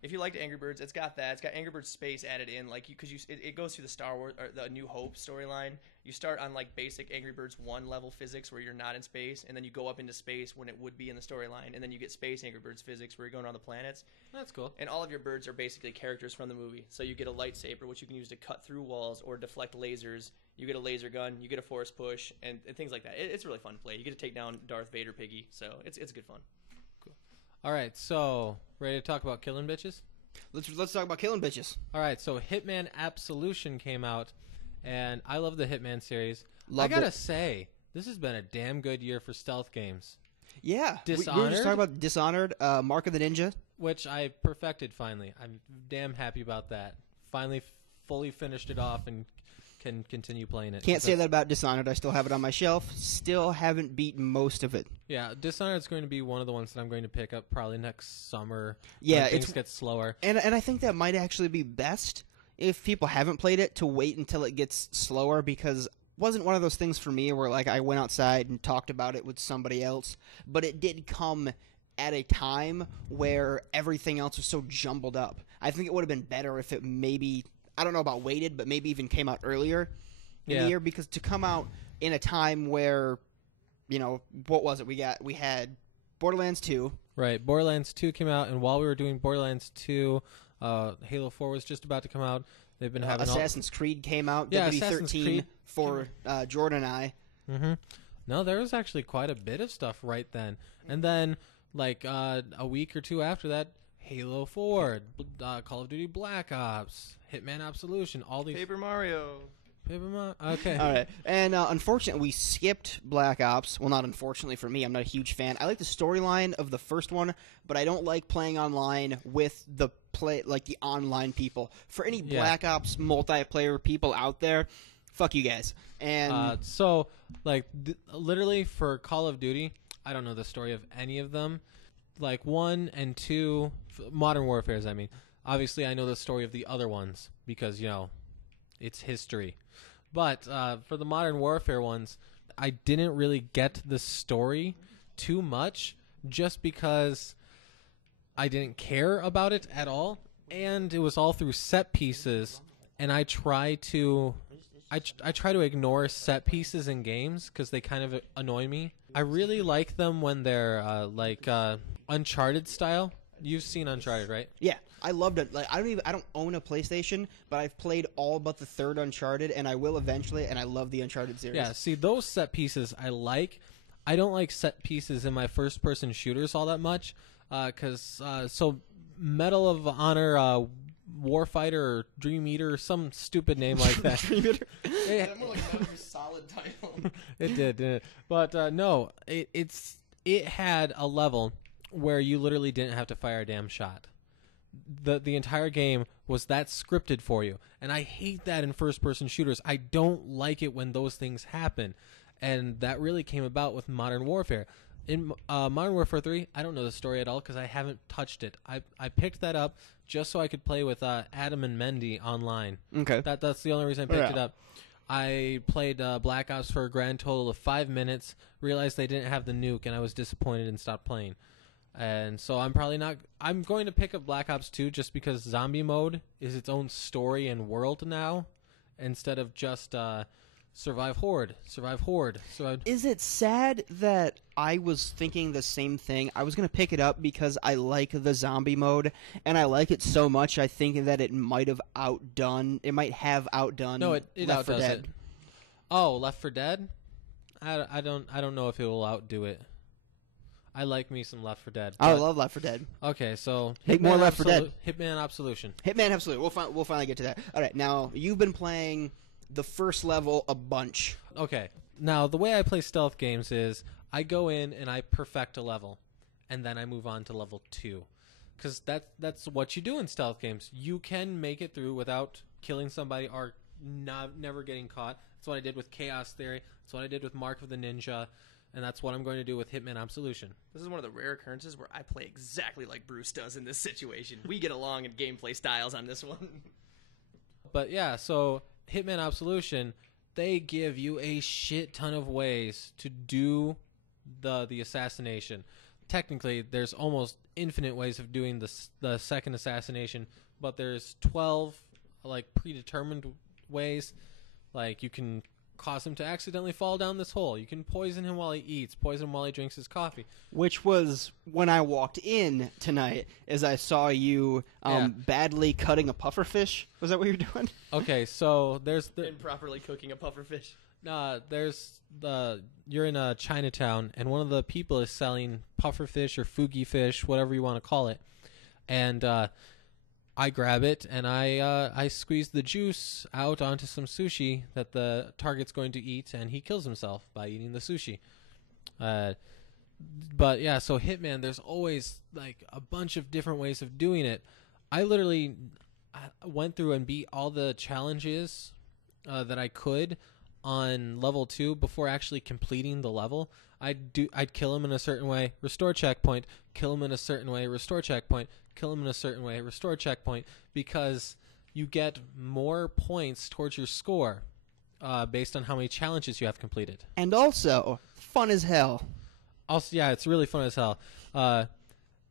If you liked Angry Birds, it's got that. It's got Angry Birds Space added in, like, it goes through the Star Wars, or the New Hope storyline. You start on, like, basic Angry Birds 1 level physics where you're not in space, and then you go up into space when it would be in the storyline, and then you get Space Angry Birds physics where you're going around the planets. That's cool. And all of your birds are basically characters from the movie. So you get a lightsaber, which you can use to cut through walls or deflect lasers. You get a laser gun, you get a force push, and things like that. It's really fun to play. You get to take down Darth Vader Piggy, so it's good fun. Cool. All right, so ready to talk about killing bitches? Let's talk about killing bitches. All right, so Hitman Absolution came out, and I love the Hitman series. Loved I gotta it. say, this has been a damn good year for stealth games. Yeah, we were just Dishonored? talking about Dishonored, Mark of the Ninja. Which I perfected finally. I'm damn happy about that. Finally fully finished it off and can continue playing it. Can't say that about Dishonored. I still have it on my shelf. Still haven't beaten most of it. Yeah, Dishonored is going to be one of the ones that I'm going to pick up probably next summer. Yeah, when things get slower. And I think that might actually be best if people haven't played it to wait until it gets slower, because it wasn't one of those things for me where like I went outside and talked about it with somebody else, but it did come at a time where everything else was so jumbled up. I think it would have been better if it maybe, I don't know about waited, but maybe even came out earlier in the year, because to come out in a time where, you know, what was it? We had Borderlands 2. Right, Borderlands 2 came out, and while we were doing Borderlands 2, Halo 4 was just about to come out. They've been having Assassin's Creed came out. Yeah, WD13 Assassin's Creed. for Jordan and I. Mm-hmm. No, there was actually quite a bit of stuff right then. And then, like, a week or two after that, Halo 4, Call of Duty Black Ops, Hitman Absolution, all these... Paper Mario. Okay. All right. And unfortunately, we skipped Black Ops. Well, not unfortunately for me. I'm not a huge fan. I like the storyline of the first one, but I don't like playing online with the online people. For any Black Ops multiplayer people out there, fuck you guys. And so, like, literally for Call of Duty, I don't know the story of any of them. Like 1 and 2, Modern Warfare's, I mean. Obviously, I know the story of the other ones because, you know, it's history. But for the Modern Warfare ones, I didn't really get the story too much just because I didn't care about it at all. And it was all through set pieces. And I try to ignore set pieces in games because they kind of annoy me. I really like them when they're Uncharted style. You've seen Uncharted, right? Yeah, I loved it. Like I don't own a PlayStation, but I've played all but the third Uncharted, and I will eventually. And I love the Uncharted series. Yeah, see those set pieces I like. I don't like set pieces in my first-person shooters all that much, because Medal of Honor, Warfighter, or Dream Eater, some stupid name like that. Dream Eater. That's more like a Metal Gear Solid title. It did, didn't it? But no, it had a level where you literally didn't have to fire a damn shot. The entire game was that scripted for you. And I hate that in first-person shooters. I don't like it when those things happen. And that really came about with Modern Warfare. In Modern Warfare 3, I don't know the story at all because I haven't touched it. I picked that up just so I could play with Adam and Mendy online. Okay. That's the only reason I picked it up. I played Black Ops for a grand total of 5 minutes, realized they didn't have the nuke, and I was disappointed and stopped playing. And so I'm going to pick up Black Ops 2 just because zombie mode is its own story and world now, instead of just survive horde. Is it sad that I was thinking the same thing? I was going to pick it up because I like the zombie mode, and I like it so much I think that it might have outdone No, it Left 4 outdoes Dead. it. Oh, Left 4 Dead? I don't know if it will outdo it. I like me some Left 4 Dead. I love Left 4 Dead. Okay, so Make more Left 4 Dead. Hitman Absolution. Hitman Absolution. We'll finally get to that. All right, now you've been playing the first level a bunch. Okay, now the way I play stealth games is I go in and I perfect a level, and then I move on to level 2, because that's what you do in stealth games. You can make it through without killing somebody or never getting caught. That's what I did with Chaos Theory. That's what I did with Mark of the Ninja. And that's what I'm going to do with Hitman Absolution. This is one of the rare occurrences where I play exactly like Bruce does in this situation. We get along in gameplay styles on this one. But yeah, so Hitman Absolution, they give you a shit ton of ways to do the assassination. Technically, there's almost infinite ways of doing the second assassination, but there's 12 like predetermined ways. Like, you can cause him to accidentally fall down this hole. You can poison him while he eats, poison him while he drinks his coffee. Which was when I walked in tonight, as I saw you badly cutting a pufferfish. Was that what you're doing? Okay, so there's the Improperly cooking a pufferfish. you're in Chinatown, and one of the people is selling pufferfish or fugi fish, whatever you want to call it, and I grab it and I squeeze the juice out onto some sushi that the target's going to eat, and he kills himself by eating the sushi. But yeah, so Hitman, there's always like a bunch of different ways of doing it. I literally went through and beat all the challenges that I could on level 2 before actually completing the level. I'd kill him in a certain way, restore checkpoint, kill him in a certain way, restore checkpoint, kill him in a certain way, restore checkpoint, because you get more points towards your score based on how many challenges you have completed. And also, fun as hell. Also, yeah, it's really fun as hell.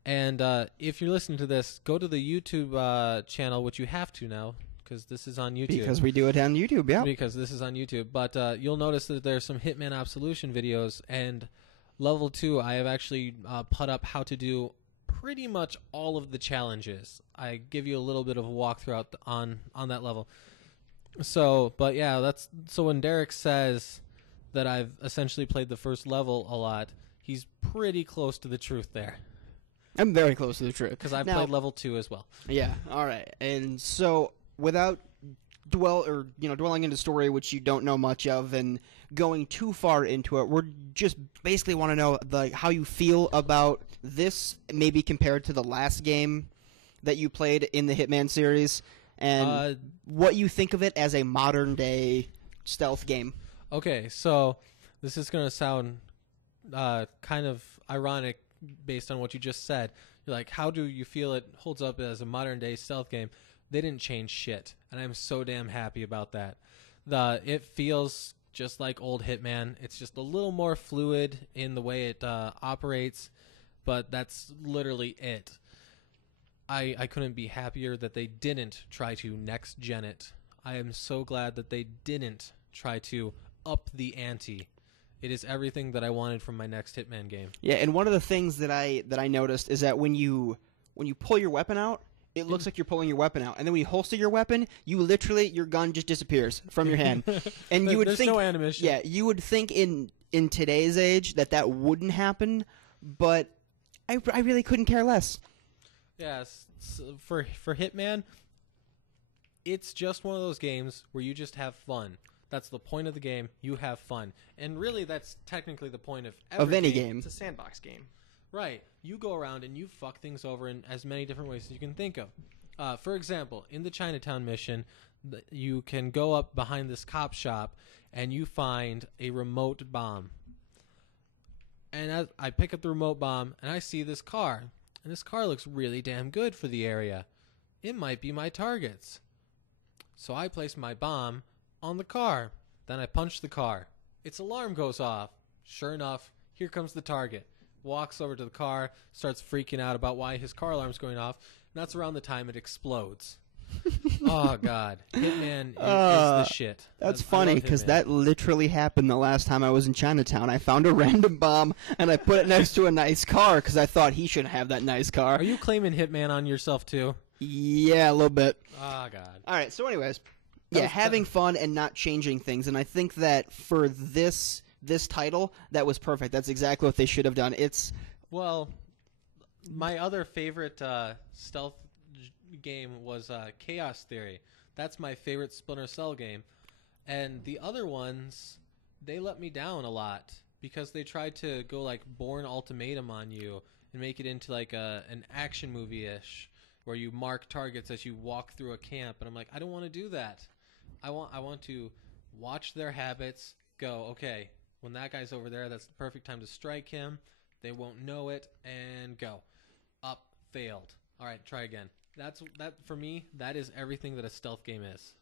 And if you're listening to this, go to the YouTube channel, which you have to now, because this is on YouTube. Because we do it on YouTube, yeah. Because this is on YouTube. But you'll notice that there's some Hitman Absolution videos, and level 2, I have actually put up how to do pretty much all of the challenges. I give you a little bit of a walkthrough on that level. So, but yeah, so when Derrick says that I've essentially played the first level a lot, he's pretty close to the truth there. I'm very close to the truth. Because I've played level 2 as well. Yeah, all right. And so, without dwelling into story which you don't know much of and going too far into it, we're just basically want to know how you feel about this, maybe compared to the last game that you played in the Hitman series, and what you think of it as a modern day stealth game. Okay, so this is going to sound kind of ironic based on what you just said. You're like, how do you feel it holds up as a modern day stealth game? They didn't change shit, and I'm so damn happy about that. It feels just like old Hitman. It's just a little more fluid in the way it operates, but that's literally it. I couldn't be happier that they didn't try to next gen it. I am so glad that they didn't try to up the ante. It is everything that I wanted from my next Hitman game. Yeah, and one of the things that I noticed is that when you pull your weapon out, it looks like you're pulling your weapon out, and then when you holster your weapon, your gun just disappears from your hand. And you would There's think, no animation. Yeah, you would think in today's age that wouldn't happen, but I really couldn't care less. Yes, for Hitman, it's just one of those games where you just have fun. That's the point of the game. You have fun. And really, that's technically the point of every any game. It's a sandbox game. Right. You go around and you fuck things over in as many different ways as you can think of. For example, in the Chinatown mission, you can go up behind this cop shop and you find a remote bomb. And I pick up the remote bomb and I see this car. And this car looks really damn good for the area. It might be my target's. So I place my bomb on the car. Then I punch the car. Its alarm goes off. Sure enough, here comes the target. Walks over to the car, starts freaking out about why his car alarm's going off. And that's around the time it explodes. Oh, God. Hitman is the shit. That's funny, because that literally happened the last time I was in Chinatown. I found a random bomb, and I put it next to a nice car, because I thought he should have that nice car. Are you claiming Hitman on yourself, too? Yeah, a little bit. Oh, God. All right, so anyways, having fun and not changing things, and I think that for this title, that was perfect. That's exactly what they should have done. Well, my other favorite stealth game was Chaos Theory. That's my favorite Splinter Cell game. And the other ones, they let me down a lot because they tried to go like Bourne Ultimatum on you and make it into like an action movie-ish where you mark targets as you walk through a camp. And I'm like, I don't want to do that. I want to watch their habits, go, okay, when that guy's over there, that's the perfect time to strike him. They won't know it, and go. Up, failed. All right, try again. That for me, that is everything that a stealth game is.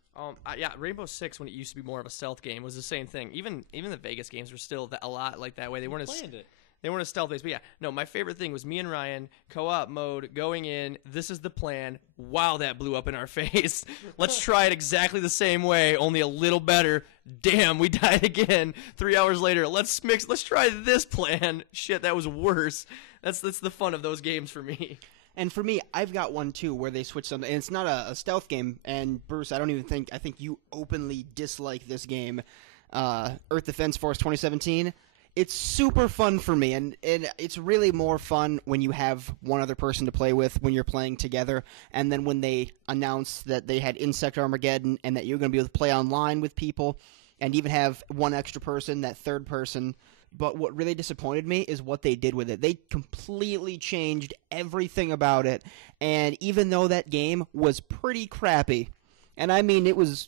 Yeah, Rainbow Six, when it used to be more of a stealth game, was the same thing. Even the Vegas games were still a lot like that way. They weren't as stealth based. But yeah, no, my favorite thing was me and Ryan co-op mode going in. This is the plan. Wow, that blew up in our face. Let's try it exactly the same way, only a little better. Damn, we died again. 3 hours later, let's try this plan. Shit, that was worse. That's the fun of those games for me. And for me, I've got one too where they switch something, and it's not a stealth game. And Bruce, I think you openly dislike this game, Earth Defense Force 2017. It's super fun for me, and it's really more fun when you have one other person to play with when you're playing together. And then when they announced that they had Insect Armageddon and that you're going to be able to play online with people, and even have one extra person, that third person. But what really disappointed me is what they did with it. They completely changed everything about it. And even though that game was pretty crappy, and I mean it was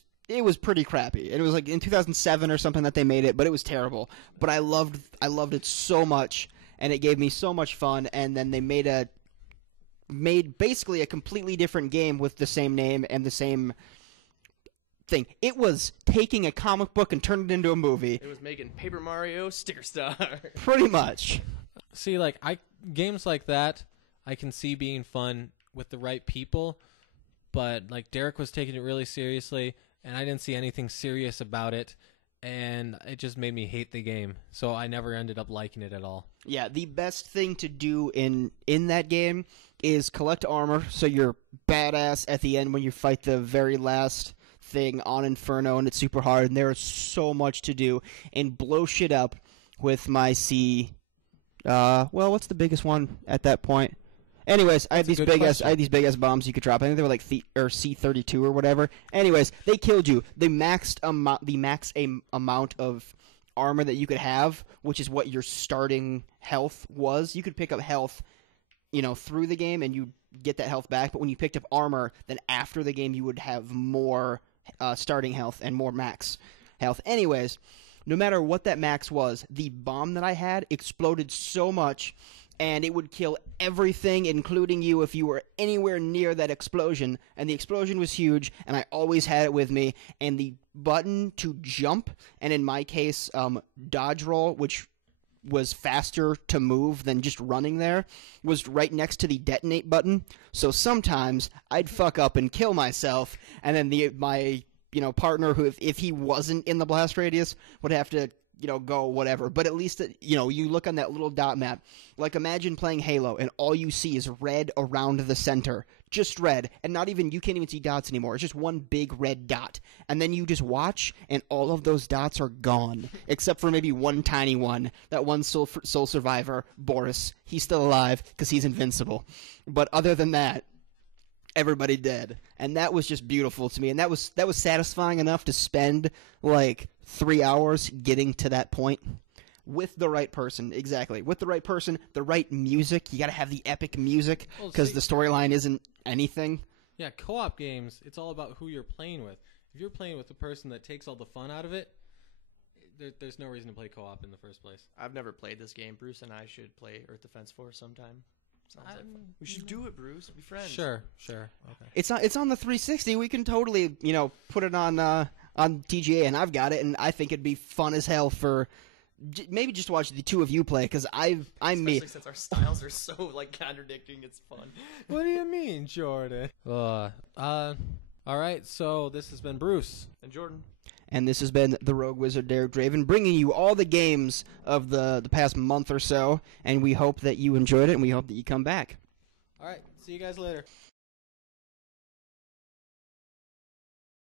pretty crappy. It was like in 2007 or something that they made it, but it was terrible. But I loved it so much, and it gave me so much fun. And then they made basically a completely different game with the same name and the same thing. It was taking a comic book and turning it into a movie. It was making Paper Mario Sticker Star. Pretty much. See, like games like that, I can see being fun with the right people, but like Derrick was taking it really seriously, and I didn't see anything serious about it, and it just made me hate the game. So I never ended up liking it at all. Yeah, the best thing to do in that game is collect armor, so you're badass at the end when you fight the very last thing on Inferno, and it's super hard, and there is so much to do, and blow shit up with my what's the biggest one at that point? Anyways, I had these big ass bombs you could drop. I think they were like C-32 or whatever. Anyways, they killed you. The max amount of armor that you could have, which is what your starting health was. You could pick up health, through the game, and you get that health back. But when you picked up armor, then after the game you would have more starting health and more max health. Anyways, no matter what that max was, the bomb that I had exploded so much, and it would kill everything, including you, if you were anywhere near that explosion. And the explosion was huge, and I always had it with me. And the button to jump, and in my case, dodge roll, which was faster to move than just running there, was right next to the detonate button. So sometimes I'd fuck up and kill myself, and then my partner, who if he wasn't in the blast radius, would have to go whatever. But at least you look on that little dot map, like imagine playing Halo and all you see is red around the center, just red, and you can't even see dots anymore. It's just one big red dot, and then you just watch and all of those dots are gone except for maybe one tiny one. That one soul survivor, Boris, he's still alive because he's invincible, but other than that, everybody dead. And that was just beautiful to me, and that was satisfying enough to spend like 3 hours getting to that point with the right person. Exactly, with the right person, the right music. You got to have the epic music because the storyline isn't anything. Yeah, co-op games, it's all about who you're playing with. If you're playing with the person that takes all the fun out of it, there's no reason to play co-op in the first place. I've never played this game. Bruce and I should play Earth Defense Force sometime. Sounds like fun. We should do it, Bruce. Be friends. Sure. Okay. It's on the 360. We can totally, put it on TGA, and I've got it, and I think it'd be fun as hell for maybe just watch the two of you play, because I'm me. Especially since our styles are so contradicting. It's fun. What do you mean, Jordan? All right. So this has been Bruce and Jordan. And this has been the Rogue Wizard, Derrick Draven, bringing you all the games of the past month or so. And we hope that you enjoyed it, and we hope that you come back. All right. See you guys later.